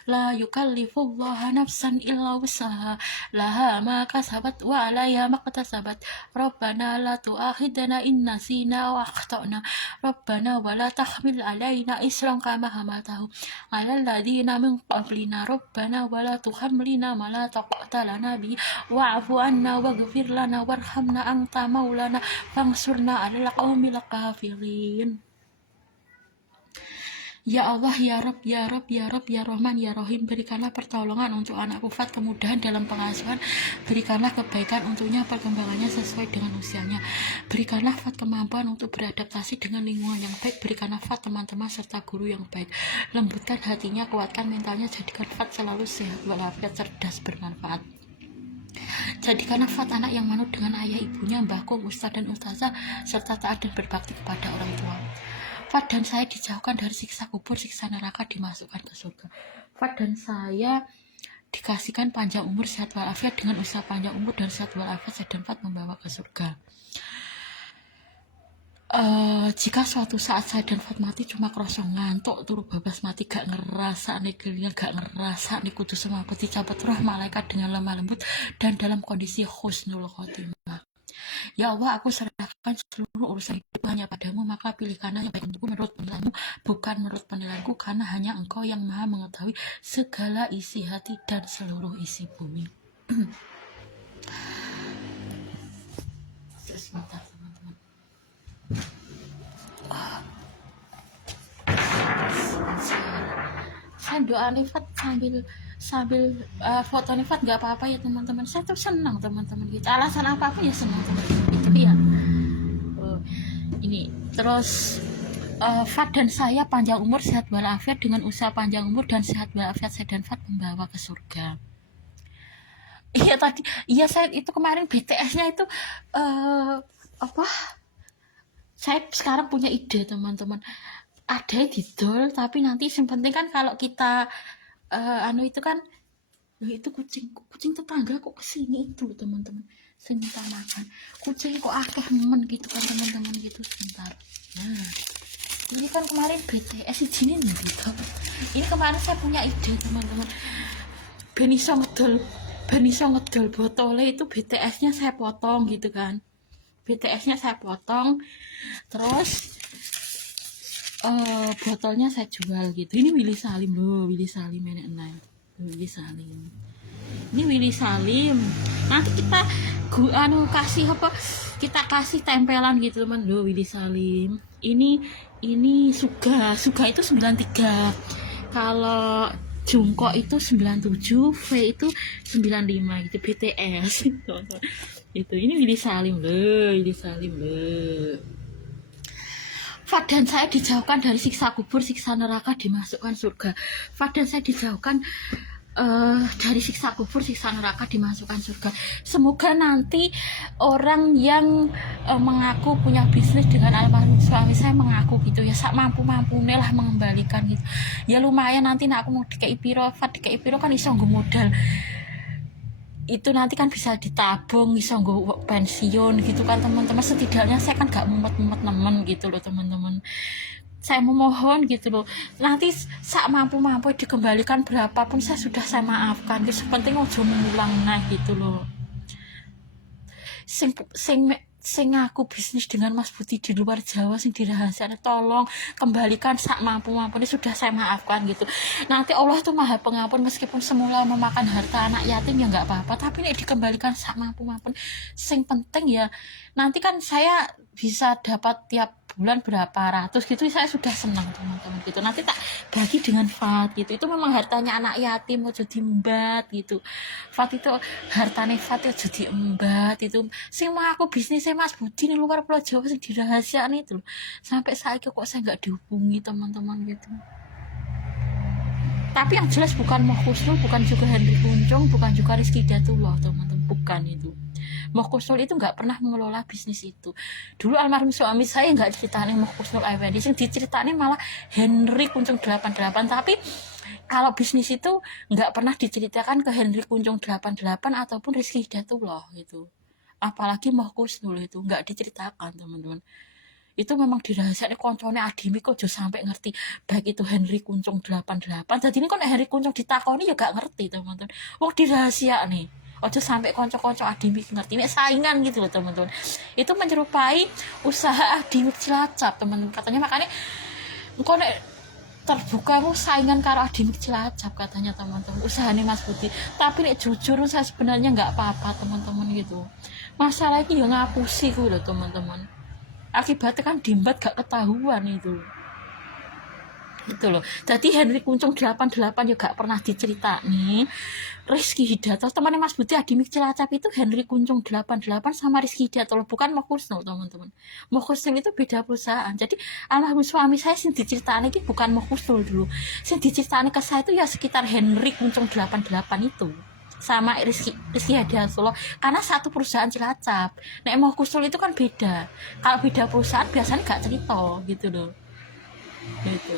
La yukallifullahu nafsan illa wus'aha laha ma kasabat wa 'alaiha ma iktasabat. Rabbana la tu'akhidna in nasina wa akhtana. Rabbana wa la tahmil 'alaina isran kama hamaltahu 'alal ladzina min qablina. Rabbana wa la tuhammilna ma la taqata lana bi wa'fu 'anna waghfir lana warhamna anta maulana fansurna 'alal qaumil kafirin. Ya Allah, ya Rabb, ya Rabb, ya Rabb, ya Rahman, ya Rahim, berikanlah pertolongan untuk anakku Fat, kemudahan dalam pengasuhan, berikanlah kebaikan untuknya, perkembangannya sesuai dengan usianya, berikanlah Fat kemampuan untuk beradaptasi dengan lingkungan yang baik, berikanlah Fat teman-teman serta guru yang baik, lembutkan hatinya, kuatkan mentalnya, jadikan Fat selalu sehat walafiat, cerdas, bermanfaat. Jadikanlah Fat anak yang manut dengan ayah ibunya, mbahku, ustaz dan ustazah, serta taat dan berbakti kepada orang tua. Fat dan saya dijauhkan dari siksa kubur, siksa neraka, dimasukkan ke surga. Fat dan saya dikasihkan panjang umur, sehat walafiat, dengan usaha panjang umur dan sehat walafiat saya dan Fat membawa ke surga. Jika suatu saat saya dan Fat mati cuma krosong ngantuk turu babas mati, gak ngerasa nih gak ngerasa nih kudu semua peti cabut roh malaikat dengan lemah lembut dan dalam kondisi husnul khotimah. Ya Allah, aku serahkan seluruh urusan hidup hanya padamu, maka pilihkanlah yang baik untukku menurut penilaianmu, bukan menurut penilaianku, karena hanya engkau yang maha mengetahui segala isi hati dan seluruh isi bumi. Sebentar teman-teman. Saya doa Nifat sambil foto Nifat nggak apa-apa ya teman-teman. Saya tuh senang teman-teman gitu. Alasan apa ya senang teman-teman gitu ya. Ini terus Fat dan saya panjang umur, sehat walafiat, dengan usaha panjang umur dan sehat walafiat saya dan Fat membawa ke surga. Iya tadi, iya saya itu kemarin BTS-nya itu apa? Saya sekarang punya ide teman-teman. Ada didol tapi nanti yang penting kan kalau kita itu kan itu kucing tetangga kok kesini itu teman-teman, saya minta makan kucing kok akeh nemen gitu kan teman-teman gitu. Sebentar, nah ini kan kemarin BTS izinin gitu. Ini kemarin saya punya ide teman-teman, Beniso ngedol botolnya itu BTS-nya saya potong gitu kan, BTS-nya saya potong terus botolnya saya jual gitu. Ini Willy Salim loh, Willy Salim enak enak. Willy Salim. Ini Willy Salim. Nanti kita kasih apa? Kita kasih tempelan gitu teman loh Willy Salim. Ini Suga itu 93. Kalau Jungkook itu 97, V itu 95 gitu, BTS. Itu ini Willy Salim loh, Willy Salim loh. Fat dan saya dijauhkan dari siksa kubur, siksa neraka, dimasukkan surga. Fat dan saya dijauhkan dari siksa kubur, siksa neraka, dimasukkan surga. Semoga nanti orang yang mengaku punya bisnis dengan almarhum suami saya mengaku gitu ya, sak mampu-mampune lah mengembalikan gitu. Ya lumayan nanti aku mau dikei piro, dikei piro kan iso nggo modal. Itu nanti kan bisa ditabung, iso nggo pensiun gitu kan teman-teman. Setidaknya saya kan gak mumet-mumet nemen gitu loh teman-teman. Saya memohon gitu loh, nanti sak mampu-mampu dikembalikan berapapun saya maafkan gitu. Penting ojo mengulang gitu loh. Sing aku bisnis dengan Mas Budi di luar Jawa sing dirahasiakan, tolong kembalikan sak mampu-mampu, ini sudah saya maafkan gitu. Nanti Allah tuh maha pengampun, meskipun semula memakan harta anak yatim ya nggak apa-apa, tapi ini dikembalikan sak mampu-mampu. Sing penting ya nanti kan saya bisa dapat tiap bulan berapa ratus gitu, saya sudah senang teman-teman gitu. Nanti tak bagi dengan Fat gitu, itu memang hartanya anak yatim, ojo diembat gitu. Fat itu hartanya Fat ojo diembat itu. Sing mau aku bisnisnya Mas Budi di luar Pulau Jawa sing dirahasiakan itu loh. Sampai saat kok saya nggak dihubungi teman-teman gitu. Tapi yang jelas bukan Moh Kusnul, bukan juga Henry Kuncung, bukan juga Rizky Datullah teman-teman, bukan itu. Moh Kusnul itu nggak pernah mengelola bisnis itu. Dulu almarhum suami saya nggak diceritain Moh Kusnul Effendi, yang diceritain malah Henry Kuncung 88. Tapi kalau bisnis itu nggak pernah diceritakan ke Henry Kuncung 88 ataupun Rizky Datullah gitu. Apalagi Moh Kusnul itu nggak diceritakan teman-teman. Itu memang dirahasiakan koncone Adimi kok aja sampai ngerti, baik itu Henry Kuncung 88. Jadi ini kan Henry Kuncung ditakoni ya gak ngerti teman-teman. Wong dirahasiakan nih, aja sampai konco-konco Adimi ngerti, ini saingan gitu loh teman-teman. Itu menyerupai usaha Adimi Cilacap teman-teman, katanya. Makanya engko nek terbuka mau saingan karo Adimi Cilacap katanya teman-teman, usahanya Mas Budi. Tapi nek jujur saya sebenarnya nggak apa-apa teman-teman gitu. Masalah ini ya ngapusi gue loh teman-teman. Akibatnya kan dimbat gak ketahuan itu loh. Jadi Henry Kuncung 88 juga pernah diceritani Rizky Hidayatullah, temannya Mas Budi Adimi Cilacap itu Henry Kuncung 88 sama Rizky Hidayatullah, bukan Moh Kusnul teman-teman. Moh Kusnul itu beda perusahaan. Jadi almarhum suami saya sing diceritani ini bukan Moh Kusnul dulu, sing diceritani ke saya itu ya sekitar Henry Kuncung 88 itu sama Rizky Hidayatullah, karena satu perusahaan Cilacap. Nek Moh Kusnul itu kan beda. Kalau beda perusahaan biasanya gak cerita gitu loh. Gitu.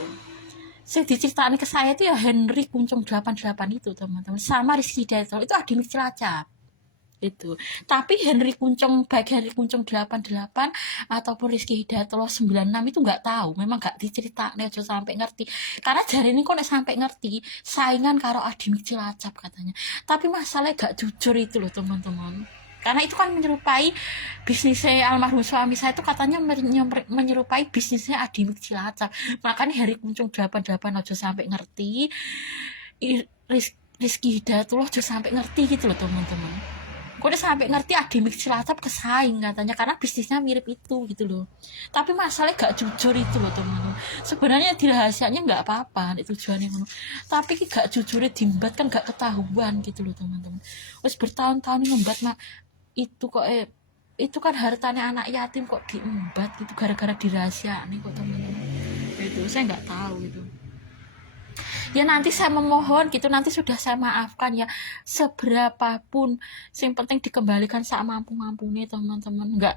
Saya diceritani ke saya itu ya Henry Kuncung 88 itu teman-teman, sama Rizky Hidayatullah itu Adimi Cilacap itu. Tapi Henry Kuncung, baik Henry Kuncung 88 ataupun Rizky Hidayatullah 96 itu nggak tahu, memang nggak diceritakan aja sampai ngerti. Karena jari ini kok sampai ngerti saingan karo Adimi Cilacap katanya. Tapi masalahnya gak jujur itu loh teman-teman. Karena itu kan menyerupai bisnisnya almarhum suami saya, itu katanya menyerupai bisnisnya Adimi Cilacap. Makanya Henry Kuncung 88 aja sampai ngerti, Rizky Hidayatullah aja sampai ngerti gitu loh teman-teman. Kok udah sampai ngerti Adimi Cilacap kesaing katanya, karena bisnisnya mirip itu gitu loh. Tapi masalahnya gak jujur itu loh teman-teman. Sebenarnya dirahasianya nggak apa-apa tujuannya ngono, tapi gak jujurnya dimbat kan gak ketahuan gitu loh teman-teman. Wes bertahun-tahun ngembat mak itu kok itu kan hartanya anak yatim kok diembat gitu gara-gara dirahasiakan kok teman-teman. Itu saya nggak tahu itu. Ya nanti saya memohon gitu, nanti sudah saya maafkan ya seberapapun, yang penting dikembalikan sak mampu-mampunya teman-teman.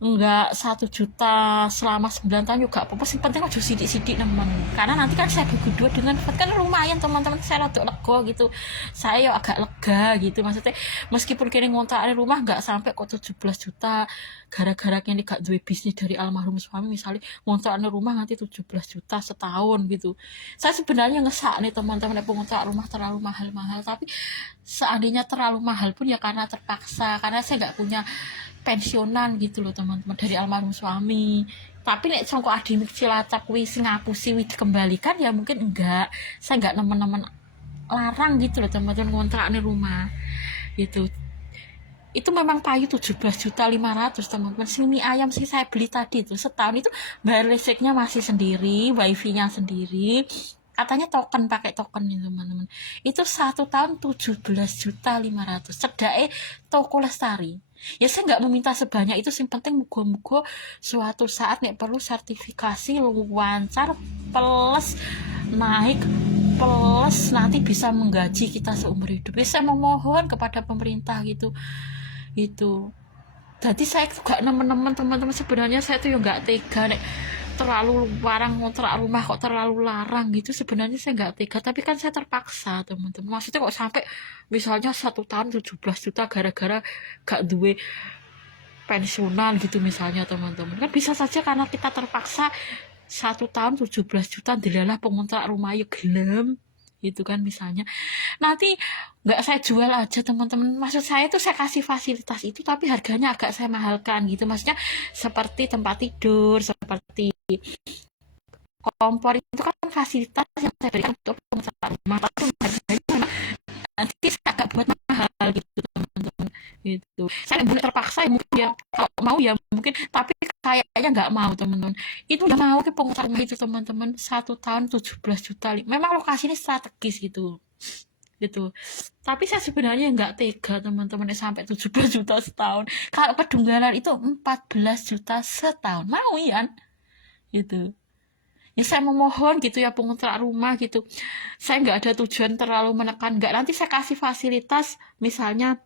Enggak 1 juta selama 9 tahun juga apa-apa, sih penting aja sidik-sidik teman. Karena nanti kan saya berdua dengan Fat kan lumayan teman-teman, saya rada lega gitu, saya agak lega gitu, maksudnya meskipun kini ngontrak rumah nggak sampai kok 17 juta, gara-gara kini gak duwe bisnis dari almarhum suami, misalnya ngontrak rumah nanti 17 juta setahun gitu. Saya sebenarnya ngesak nih teman-teman, ngontrak rumah terlalu mahal-mahal, tapi seandainya terlalu mahal pun ya karena terpaksa, karena saya nggak punya pensiunan gitu loh teman-teman dari almarhum suami. Tapi nek sangko Adimi Cilacap kuwi sing ngapusi dikembalikan ya mungkin enggak, saya enggak nemen-nemen larang gitu loh teman-teman ngontraknya rumah gitu. Itu memang payu 17.500.000 teman-teman. Sing mie ayam sih saya beli tadi itu setahun itu bayar listriknya masih sendiri, wifi-nya sendiri, katanya token, pakai token nih teman-teman. Itu 1 tahun 17.500.000. Cedake toko Lestari. Ya saya nggak meminta sebanyak itu, yang penting mugo-mugo suatu saat nek perlu sertifikasi lancar plus naik plus nanti bisa menggaji kita seumur hidup. Saya memohon kepada pemerintah gitu. Jadi saya juga teman-teman sebenarnya saya tuh nggak tega nek terlalu larang kontrak rumah kok terlalu larang gitu. Sebenarnya saya nggak tega, tapi kan saya terpaksa teman-teman. Maksudnya kok sampai misalnya 1 tahun 17 juta gara-gara gak duwe pensiunan gitu misalnya teman-teman. Kan bisa saja karena kita terpaksa 1 tahun 17 juta dilalah pengontrak rumah ya gelem gitu kan misalnya. Nanti nggak saya jual aja teman-teman. Maksud saya itu saya kasih fasilitas itu tapi harganya agak saya mahalkan gitu. Maksudnya seperti tempat tidur, seperti kompor, itu kan fasilitas yang saya berikan untuk pengusaha rumah, tapi harganya memang nanti saya agak buat mahal gitu teman-teman. Gitu saya boleh terpaksa ya, mungkin ya kalau mau ya mungkin, tapi kayaknya nggak mau teman-teman. Itu udah mau ke pengusaha rumah itu teman-teman, 1 tahun 17 juta. Memang lokasi ini strategis gitu. Tapi saya sebenarnya nggak tega teman-teman sampai 17 juta setahun. Kalau Kedunggaran itu 14 juta setahun, mau ya gitu. Ya saya memohon gitu ya pengontrak rumah gitu. Saya nggak ada tujuan terlalu menekan, nggak, nanti saya kasih fasilitas misalnya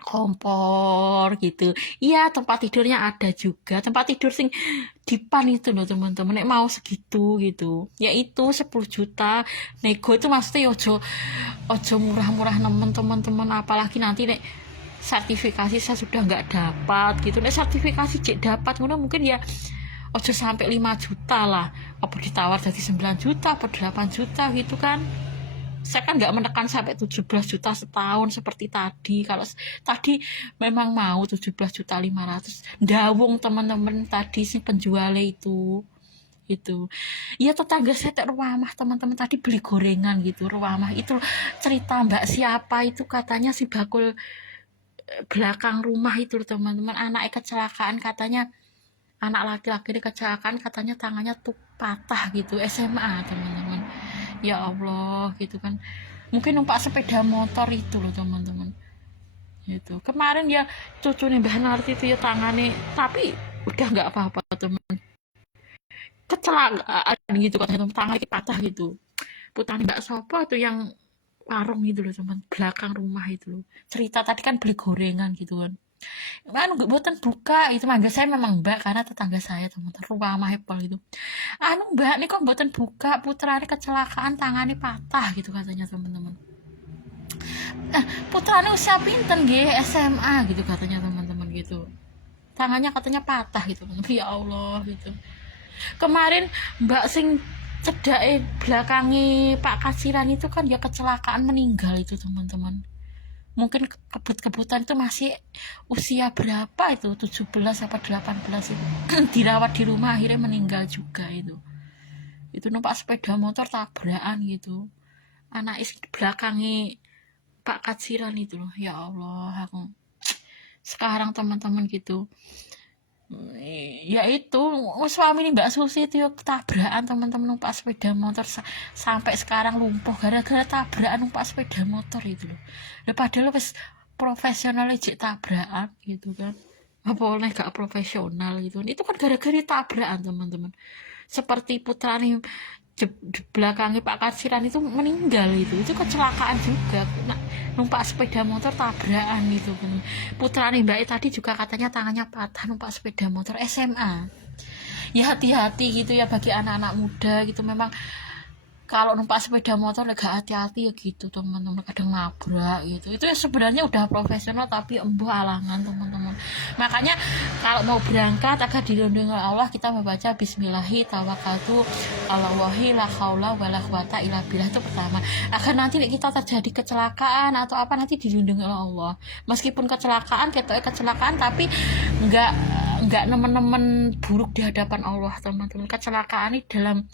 kompor gitu. Iya, tempat tidurnya ada juga. Tempat tidur sing dipan itu loh teman-teman. Nek mau segitu gitu. Ya itu 10 juta. Nego itu maksudnya ojo murah-murah teman-teman. Apalagi nanti nek sertifikasi saya sudah nggak dapat gitu. Nek sertifikasi cek dapat mungkin ya ojo sampai 5 juta lah. Apa ditawar jadi 9 juta, apa 8 juta gitu kan. Saya kan nggak menekan sampai 17 juta setahun seperti tadi. Kalau tadi memang mau 17 juta 500 dawung teman-teman tadi si penjualnya itu ya. Tetangga saya tak rumah teman-teman tadi beli gorengan gitu, rumah itu cerita mbak siapa itu, katanya si bakul belakang rumah itu teman-teman, anaknya kecelakaan, katanya anak laki-laki kecelakaan, katanya tangannya tuh patah gitu, SMA teman-teman. Ya Allah gitu kan, mungkin numpak sepeda motor itu loh teman-teman. Itu kemarin ya cucunya Mbah Narti itu ya tangannya, tapi udah nggak apa-apa teman, kecelakaan gitu katanya, tangannya patah gitu. Putani Mbak Sopo itu yang warung gitu loh teman, belakang rumah itu loh, cerita tadi kan beli gorengan gitu kan. Anu buatan buka itu, manggil saya memang mbak karena tetangga saya teman-teman, rumah hepol itu. Anu mbak ini kok buatan buka, putranya kecelakaan tangannya patah gitu katanya teman-teman. Putranya usia pinten SMA gitu katanya teman-teman gitu, tangannya katanya patah gitu. Ya Allah gitu. Kemarin mbak sing cedake belakangi Pak Kasiran itu kan ya kecelakaan, meninggal itu teman-teman. Mungkin kebut-kebutan itu masih usia berapa itu, 17 apa 18 itu dirawat di rumah, akhirnya meninggal juga itu numpak sepeda motor tabrakan gitu, anak belakangi Pak Katsiran itu loh. Ya Allah, aku sekarang teman-teman gitu ya itu suami ini Mbak Susi itu tabrakan teman-teman, numpak sepeda motor sampai sekarang lumpuh gara-gara tabrakan numpak sepeda motor itu loh. Padahal wis profesional aja tabrakan gitu kan, apa oleh gak profesional gitu. Itu kan gara-gara tabrakan teman-teman. Seperti putra nih belakangnya Pak Katsiran itu meninggal itu kecelakaan juga, numpak sepeda motor tabrakan gitu kan. Putra nih Mbak tadi juga katanya tangannya patah numpak sepeda motor SMA. Ya hati-hati gitu ya bagi anak-anak muda gitu. Memang kalau numpak sepeda motor gak hati-hati ya gitu teman-teman, kadang nabrak gitu. Itu ya sebenarnya udah profesional tapi embuh alangan teman-teman. Makanya kalau mau berangkat agar dilindungi Allah, kita membaca bismillahi tawakkaltu alallahi la haula wala quwata illa billah, itu pertama. Agar nanti kita terjadi kecelakaan atau apa nanti dilindungi oleh Allah. Meskipun kecelakaan tapi enggak nemen-nemen buruk di hadapan Allah teman-teman. Kecelakaan ini dalam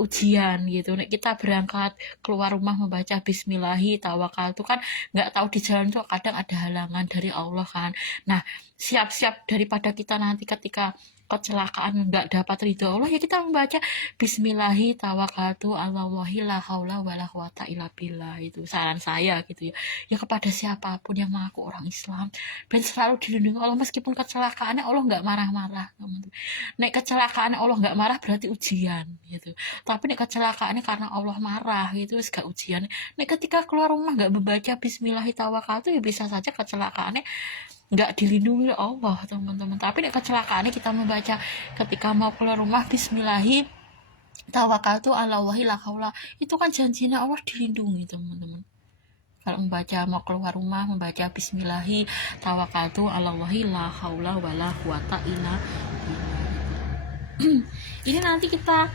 ujian gitu. Nek kita berangkat keluar rumah membaca bismillahi tawakal itu kan nggak tahu di jalan tuh kadang ada halangan dari Allah kan. Nah siap-siap daripada kita nanti ketika kecelakaan nggak dapat ridho Allah, ya kita membaca Bismillahi tawakkaltu 'alallahi la haula wala quwata illa billah. Itu saran saya gitu ya. Ya kepada siapapun yang mengaku orang Islam dan selalu dilindungi Allah meskipun kecelakaannya Allah nggak marah-marah. Nek kecelakaannya Allah nggak marah berarti ujian gitu. Tapi nek kecelakaannya karena Allah marah gitu wis gak ujian. Nek ketika keluar rumah nggak membaca Bismillahi tawakkaltu ya bisa saja kecelakaannya nggak dilindungi oleh Allah teman-teman. Tapi nek kecelakaannya kita membaca ketika mau keluar rumah Bismillahi tawakkaltu 'alallahi la haula, itu kan janjinya Allah dilindungi teman-teman. Kalau membaca mau keluar rumah membaca Bismillahi tawakkaltu 'alallahi la haula wala quwata illa billah. Ini nanti kita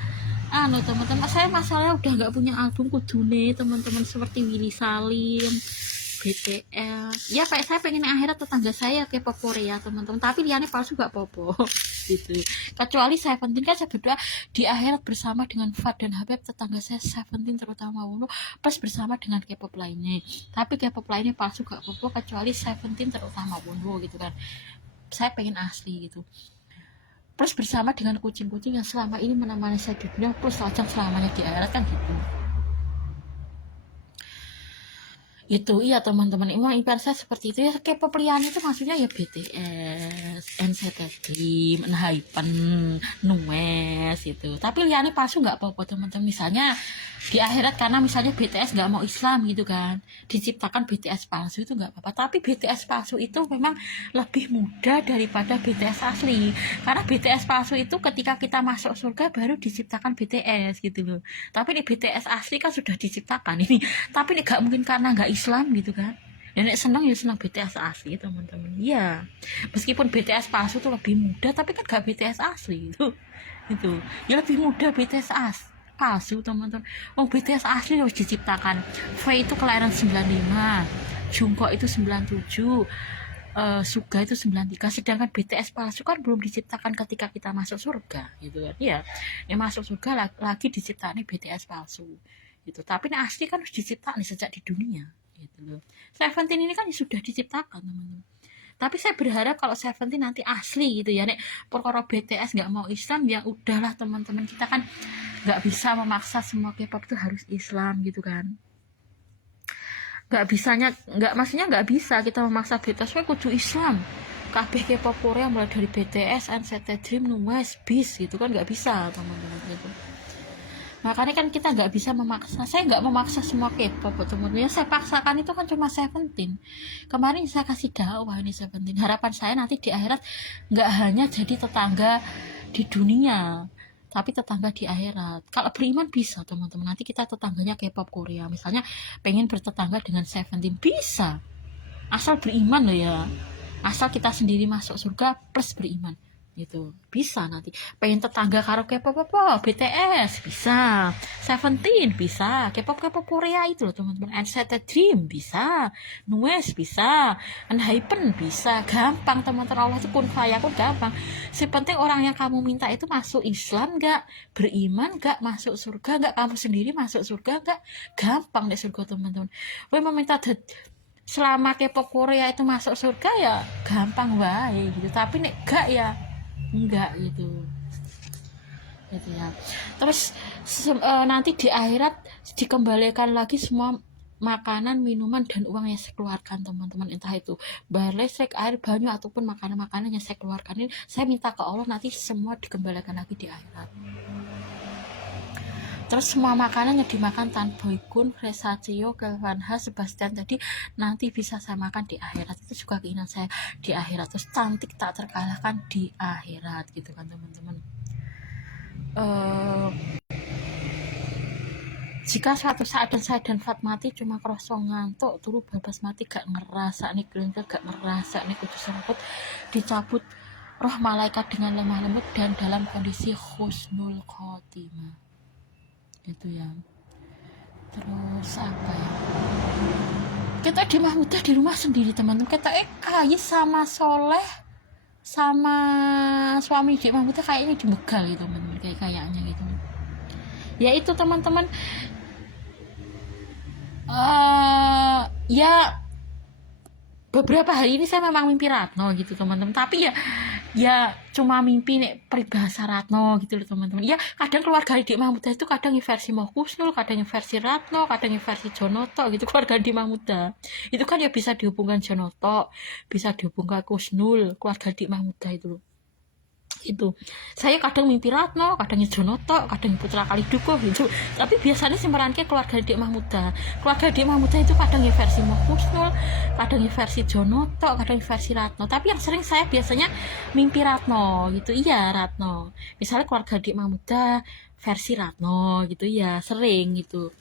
teman-teman, saya masalahnya udah nggak punya album kudune teman-teman, seperti Willy Salim, BTS. Ya kayak saya pengen akhirat tetangga saya K-pop Korea teman-teman, tapi liane palsu gak popo gitu. Kecuali Seventeen kan saya berdoa di akhirat bersama dengan Fad dan Habib, tetangga saya Seventeen terutama Wono plus bersama dengan K-pop lainnya. Tapi K-pop lainnya palsu gak popo kecuali Seventeen terutama Wono gitu kan. Saya pengen asli gitu. Plus bersama dengan kucing-kucing yang selama ini menemani saya di dunia, plus lajang selamanya di akhirat kan gitu. Itu iya teman-teman, emang ibarat saya seperti itu ya. K-pop liane itu maksudnya ya BTS, NCT Dream, Enhypen, Nues itu. Tapi liane palsu nggak apa-apa teman-teman. Misalnya di akhirat karena misalnya BTS nggak mau Islam gitu kan, diciptakan BTS palsu itu nggak apa-apa. Tapi BTS palsu itu memang lebih mudah daripada BTS asli. Karena BTS palsu itu ketika kita masuk surga baru diciptakan BTS gitu loh. Tapi ini BTS asli kan sudah diciptakan ini. Tapi ini nggak mungkin karena nggak Islam gitu kan. Dan senang ya senang BTS asli teman-teman. Iya. Meskipun BTS palsu tuh lebih mudah, tapi kan gak BTS asli itu. Itu. Ya lebih mudah BTS palsu teman-teman. Oh BTS asli harus diciptakan. V itu kelahiran 95, Jungkook itu 97, Suga itu 93. Sedangkan BTS palsu kan belum diciptakan ketika kita masuk surga gitu kan. Iya. Yang masuk surga lagi diciptakan BTS palsu. Gitu. Tapi ini asli kan harus diciptakan sejak di dunia gitu loh. Seventeen ini kan sudah diciptakan teman-teman. Tapi saya berharap kalau Seventeen nanti asli gitu ya. Nek perkara BTS nggak mau Islam ya udahlah teman-teman, kita kan nggak bisa memaksa semua K-pop itu harus Islam gitu kan. Maksudnya nggak bisa kita memaksa BTS kudu Islam. Kabeh K-pop Korea mulai dari BTS, NCT Dream, Nues, BIS gitu kan nggak bisa teman-teman gitu. Makanya kan kita nggak bisa memaksa. Saya nggak memaksa semua K-pop teman-teman. Saya paksakan itu kan cuma Seventeen. Kemarin saya kasih dakwah ini Seventeen. Harapan saya nanti di akhirat nggak hanya jadi tetangga di dunia, tapi tetangga di akhirat. Kalau beriman bisa teman-teman. Nanti kita tetangganya K-pop Korea. Misalnya pengen bertetangga dengan Seventeen bisa. Asal beriman loh ya. Asal kita sendiri masuk surga plus beriman. Gitu bisa nanti. Pengen tetangga karo K-pop BTS bisa, Seventeen bisa, K-pop Korea itu loh teman-teman, NCT Dream bisa, Nues bisa, Enhypen bisa, gampang teman-teman. Allah itu kun fayakun gampang. Si penting orang yang kamu minta itu masuk Islam nggak, beriman nggak, masuk surga nggak, kamu sendiri masuk surga nggak, gampang deh surga teman-teman. Gue meminta selama K-pop Korea itu masuk surga ya gampang wae gitu. Tapi nek gak ya enggak gitu ya. Terus nanti di akhirat dikembalikan lagi semua makanan, minuman, dan uang yang saya keluarkan teman-teman, entah itu bayar listrik, air, banyu, ataupun makanan-makanan yang saya keluarkan ini, saya minta ke Allah nanti semua dikembalikan lagi di akhirat. Terus semua makanan yang dimakan Tan Boykun, Fresatio, Kelvanha, Sebastian tadi nanti bisa saya makan di akhirat. Itu juga keinginan saya di akhirat. Terus cantik tak terkalahkan di akhirat gitu kan teman-teman. Jika suatu saat saya dan Fat mati cuma krosong ngantuk turu babas mati gak ngerasa nih gelengker, gak ngerasa nih kudu seremput, dicabut roh malaikat dengan lemah lembut dan dalam kondisi husnul khotimah. Itu ya. Terus apa ya, kita di Mahmudah di rumah sendiri teman-teman. Kita Kayis sama Soleh sama suami di Mahmudah kayaknya di Begal gitu teman-teman, kayaknya gitu ya. Itu teman-teman ya beberapa hari ini saya memang mimpi Ratno gitu teman-teman. Tapi ya ya cuma mimpi nek peribahasa Ratno gitu loh teman-teman. Ya kadang keluarga Dik Mahmuda itu kadang versi Moh Kusnul, kadang versi Ratno, kadang versi Jonoto gitu. Keluarga Dik Mahmuda itu kan ya bisa dihubungkan Jonoto, bisa dihubungkan Kusnul, keluarga Dik Mahmuda itu loh. Itu saya kadang mimpi Ratno, kadang Jonoto, kadang Putra Kaliduko gitu. Tapi biasanya simperanke keluarga Dik Mahmuda. Keluarga Dik Mahmuda itu kadang versi Moh Kusnul, kadang versi Jonoto, kadang versi Ratno. Tapi yang sering saya biasanya mimpi Ratno gitu. Iya, Ratno. Misalnya keluarga Dik Mahmuda versi Ratno gitu ya, sering gitu.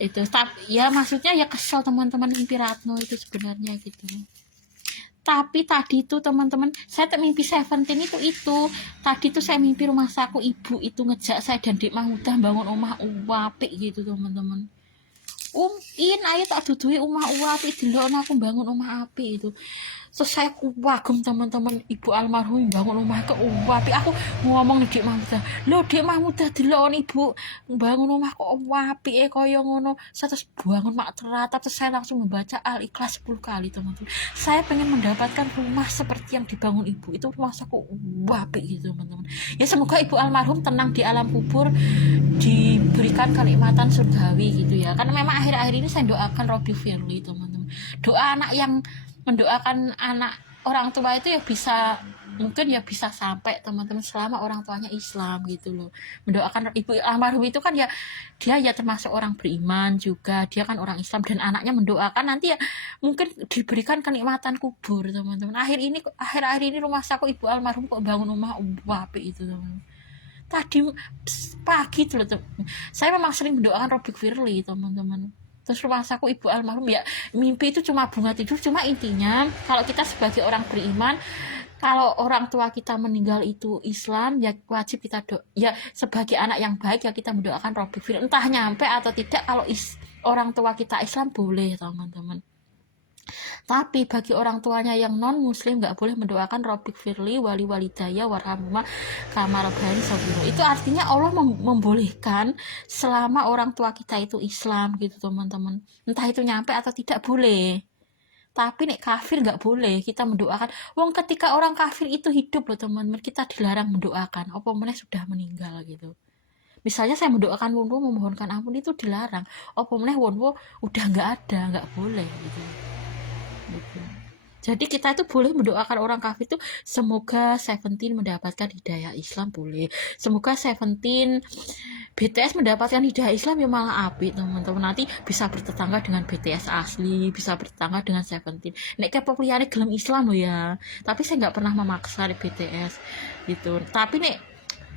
Itu tapi ya maksudnya ya kesel teman-teman mimpi Ratno itu sebenarnya gitu. Tapi tadi tuh teman-teman, saya tak mimpi Seventeen itu. Tadi tuh saya mimpi rumah saku ibu itu ngejak saya dan Dik Mahmudah bangun omah apik gitu teman-teman. Ayo tak dudui omah apik delokno aku bangun omah apik itu. Terus saya kagum teman-teman, ibu almarhum bangun rumah ke apik. Aku ngomong nih Dik Mahmudah, lho Dik Mahmudah delok ibu bangun rumah kok apik kaya ngono. Saya terus bangun mak teratap, terus saya langsung membaca Al-Ikhlas 10 kali teman-teman. Saya pengen mendapatkan rumah seperti yang dibangun ibu itu, rumah saku apik gitu teman-teman. Ya semoga ibu almarhum tenang di alam kubur, diberikan kenikmatan surgawi gitu ya. Karena memang akhir-akhir ini saya doakan Robby Firly teman-teman. Doa anak yang mendoakan anak orang tua itu ya bisa, mungkin ya bisa sampai teman-teman selama orang tuanya Islam gitu loh. Mendoakan ibu almarhum itu kan ya dia ya termasuk orang beriman juga, dia kan orang Islam dan anaknya mendoakan nanti ya mungkin diberikan kenikmatan kubur teman-teman. Akhir-akhir ini rumah saku ibu almarhum kok bangun rumah apik itu teman-teman. Tadi pagi tuh loh saya memang sering mendoakan Robby Firly teman-teman. Terus rumah saku ibu almarhum ya mimpi itu cuma bunga tidur. Cuma intinya kalau kita sebagai orang beriman, kalau orang tua kita meninggal itu Islam ya wajib kita ya sebagai anak yang baik ya kita mendoakan Robby Firly, entah nyampe atau tidak. Kalau orang tua kita Islam boleh teman-teman. Tapi bagi orang tuanya yang non muslim nggak boleh mendoakan Robby Firly wali walidaya warhamuma kamar rabani sabiro. Itu artinya Allah membolehkan selama orang tua kita itu Islam gitu teman-teman. Entah itu nyampe atau tidak boleh. Tapi nek kafir nggak boleh kita mendoakan. Wong ketika orang kafir itu hidup loh teman-teman, kita dilarang mendoakan. Apa meneh sudah meninggal gitu. Misalnya saya mendoakan Wonwo memohonkan ampun itu dilarang. Apa meneh Wonwo udah nggak ada, nggak boleh gitu. Jadi kita itu boleh mendoakan orang kafir itu semoga Seventeen mendapatkan hidayah Islam boleh. Semoga Seventeen BTS mendapatkan hidayah Islam ya malah apik teman-teman. Nanti bisa bertetangga dengan BTS asli, bisa bertetangga dengan Seventeen. Nek K-pop liyane gelem Islam loh ya. Tapi saya nggak pernah memaksa di BTS gitu. Tapi nek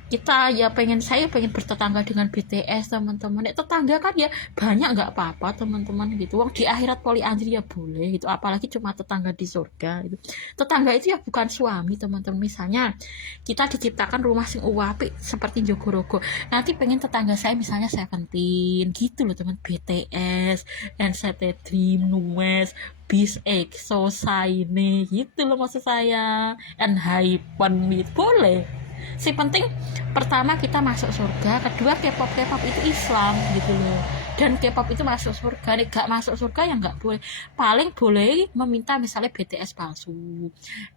saya pengen bertetangga dengan BTS teman-teman. Tetangga kan ya banyak nggak apa-apa teman-teman gitu. Wong di akhirat poliandri ya boleh gitu. Apalagi cuma tetangga di surga gitu. Tetangga itu ya bukan suami teman-teman. Misalnya kita diciptakan rumah sing apik seperti Jogorogo. Nanti pengen tetangga saya misalnya Seventeen gitu loh teman. BTS, NCT Dream, Numes, Bis EXO, Saine gitu loh maksud saya. Hypen gitu boleh. Si penting pertama kita masuk surga, kedua K-pop itu Islam gitu loh. Dan K-pop itu masuk surga, nih gak masuk surga ya nggak boleh. Paling boleh meminta misalnya BTS palsu,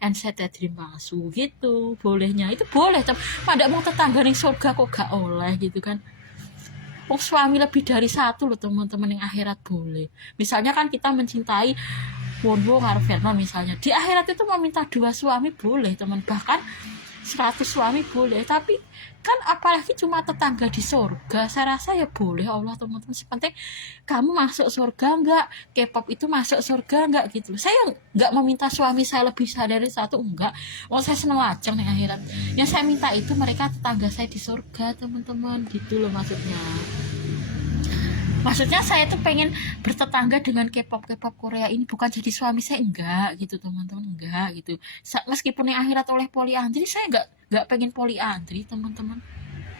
NCT Dream palsu gitu, bolehnya itu boleh. Pada mau tetangga nih surga kok gak oleh gitu kan. Suami lebih dari satu loh teman-teman, yang akhirat boleh. Misalnya kan kita mencintai Wonwo karo Vernon misalnya, di akhirat itu meminta 2 suami boleh teman, bahkan 100 suami boleh. Tapi kan apalagi cuma tetangga di surga, saya rasa ya boleh Allah teman-teman. Sepenting kamu masuk surga enggak, K-pop itu masuk surga enggak gitu. Saya enggak meminta suami saya lebih dari 1, enggak. Saya seneng lajeng nih akhirat. Yang saya minta itu mereka tetangga saya di surga teman-teman gitu loh maksudnya saya tuh pengen bertetangga dengan K-pop Korea ini, bukan jadi suami saya, enggak gitu teman-teman, enggak gitu. Meskipun yang akhirat oleh poliandri, saya enggak pengen poliandri teman-teman.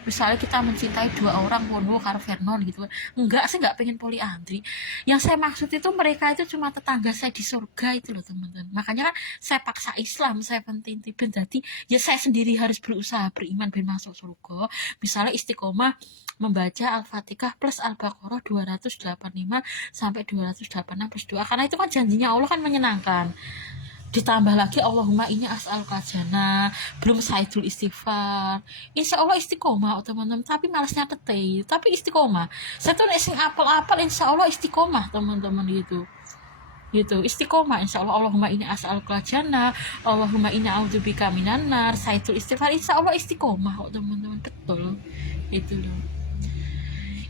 Misalnya kita mencintai 2 orang, Wonwo karo Vernon gitu, enggak, saya enggak pengen poliandri. Yang saya maksud itu mereka itu cuma tetangga saya di surga itu loh teman-teman. Makanya kan saya paksa Islam, saya penting tiben, jadi ya saya sendiri harus berusaha beriman ben masuk surga. Misalnya istiqomah membaca Al-Fatihah plus Al-Baqarah 285 sampai 286 plus 2, karena itu kan janjinya Allah kan menyenangkan. ditambah lagi Allahumma ini as'aluka jannah, belum saidul istighfar, insya Allah istiqomah teman-teman. Tapi malasnya teteh, tapi istiqomah. Saya tuh sing apal-apal insya Allah istiqomah teman-teman gitu istiqomah insya Allah. Allahumma ini as'aluka jannah, Allahumma ini a'udzubika minan nar, saidul istighfar, insya Allah istiqomah kok teman-teman. Betul itu loh,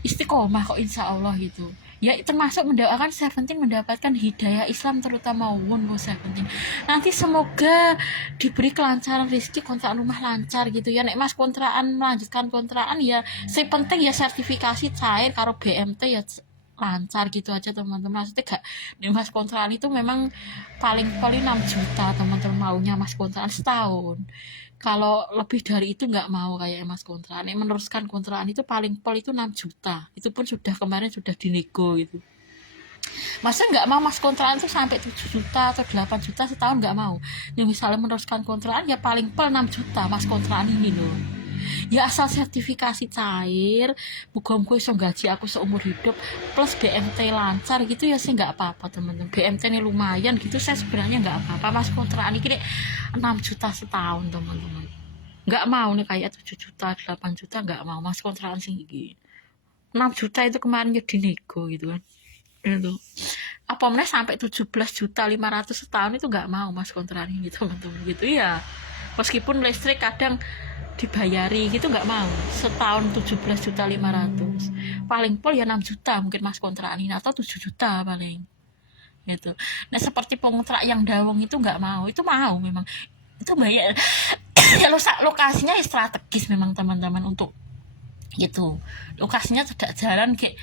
istiqomah kok insya Allah gitu ya. Termasuk mendoakan Seventeen mendapatkan hidayah Islam, terutama Won Seventeen. Nanti semoga diberi kelancaran rezeki, kontrak rumah lancar gitu ya. Nek mas kontrakan melanjutkan kontrakan ya, saya penting ya sertifikasi cair karo BMT ya lancar gitu aja teman-teman. Maksudnya gak, nek mas kontrakan itu memang paling 6 juta teman-teman maunya mas kontrakan setahun. Kalau lebih dari itu nggak mau kayak mas kontrakan. Yang meneruskan kontrakan itu paling itu 6 juta. Itu pun kemarin sudah dinego gitu. Masa nggak mau mas kontrakan itu sampai 7 juta atau 8 juta setahun, nggak mau. Yang misalnya meneruskan kontrakan ya paling 6 juta mas kontrakan ini loh. Ya asal sertifikasi cair, muga-muga iso gaji aku seumur hidup, plus BMT lancar gitu ya sih nggak apa-apa teman-teman. BMT ini lumayan gitu, saya sebenarnya nggak apa-apa. Mas kontrakan ini 6 juta setahun teman-teman. Nggak mau nih kayak 7 juta, 8 juta nggak mau. Mas kontrakan sih 6 juta itu kemarin ya dinego gitu kan. Itu apa meneh sampai 17 juta 500 setahun itu nggak mau mas kontrakan ini teman-teman gitu ya. Meskipun listrik kadang dibayari gitu nggak mau, setahun 17 juta 500, paling pol ya 6 juta mungkin mas kontrakan ini, atau 7 juta paling gitu. Nah seperti pengontrak yang Dawung itu nggak mau, itu mau memang itu bayar ya lokasinya strategis memang teman-teman untuk gitu, lokasinya tidak jalan kayak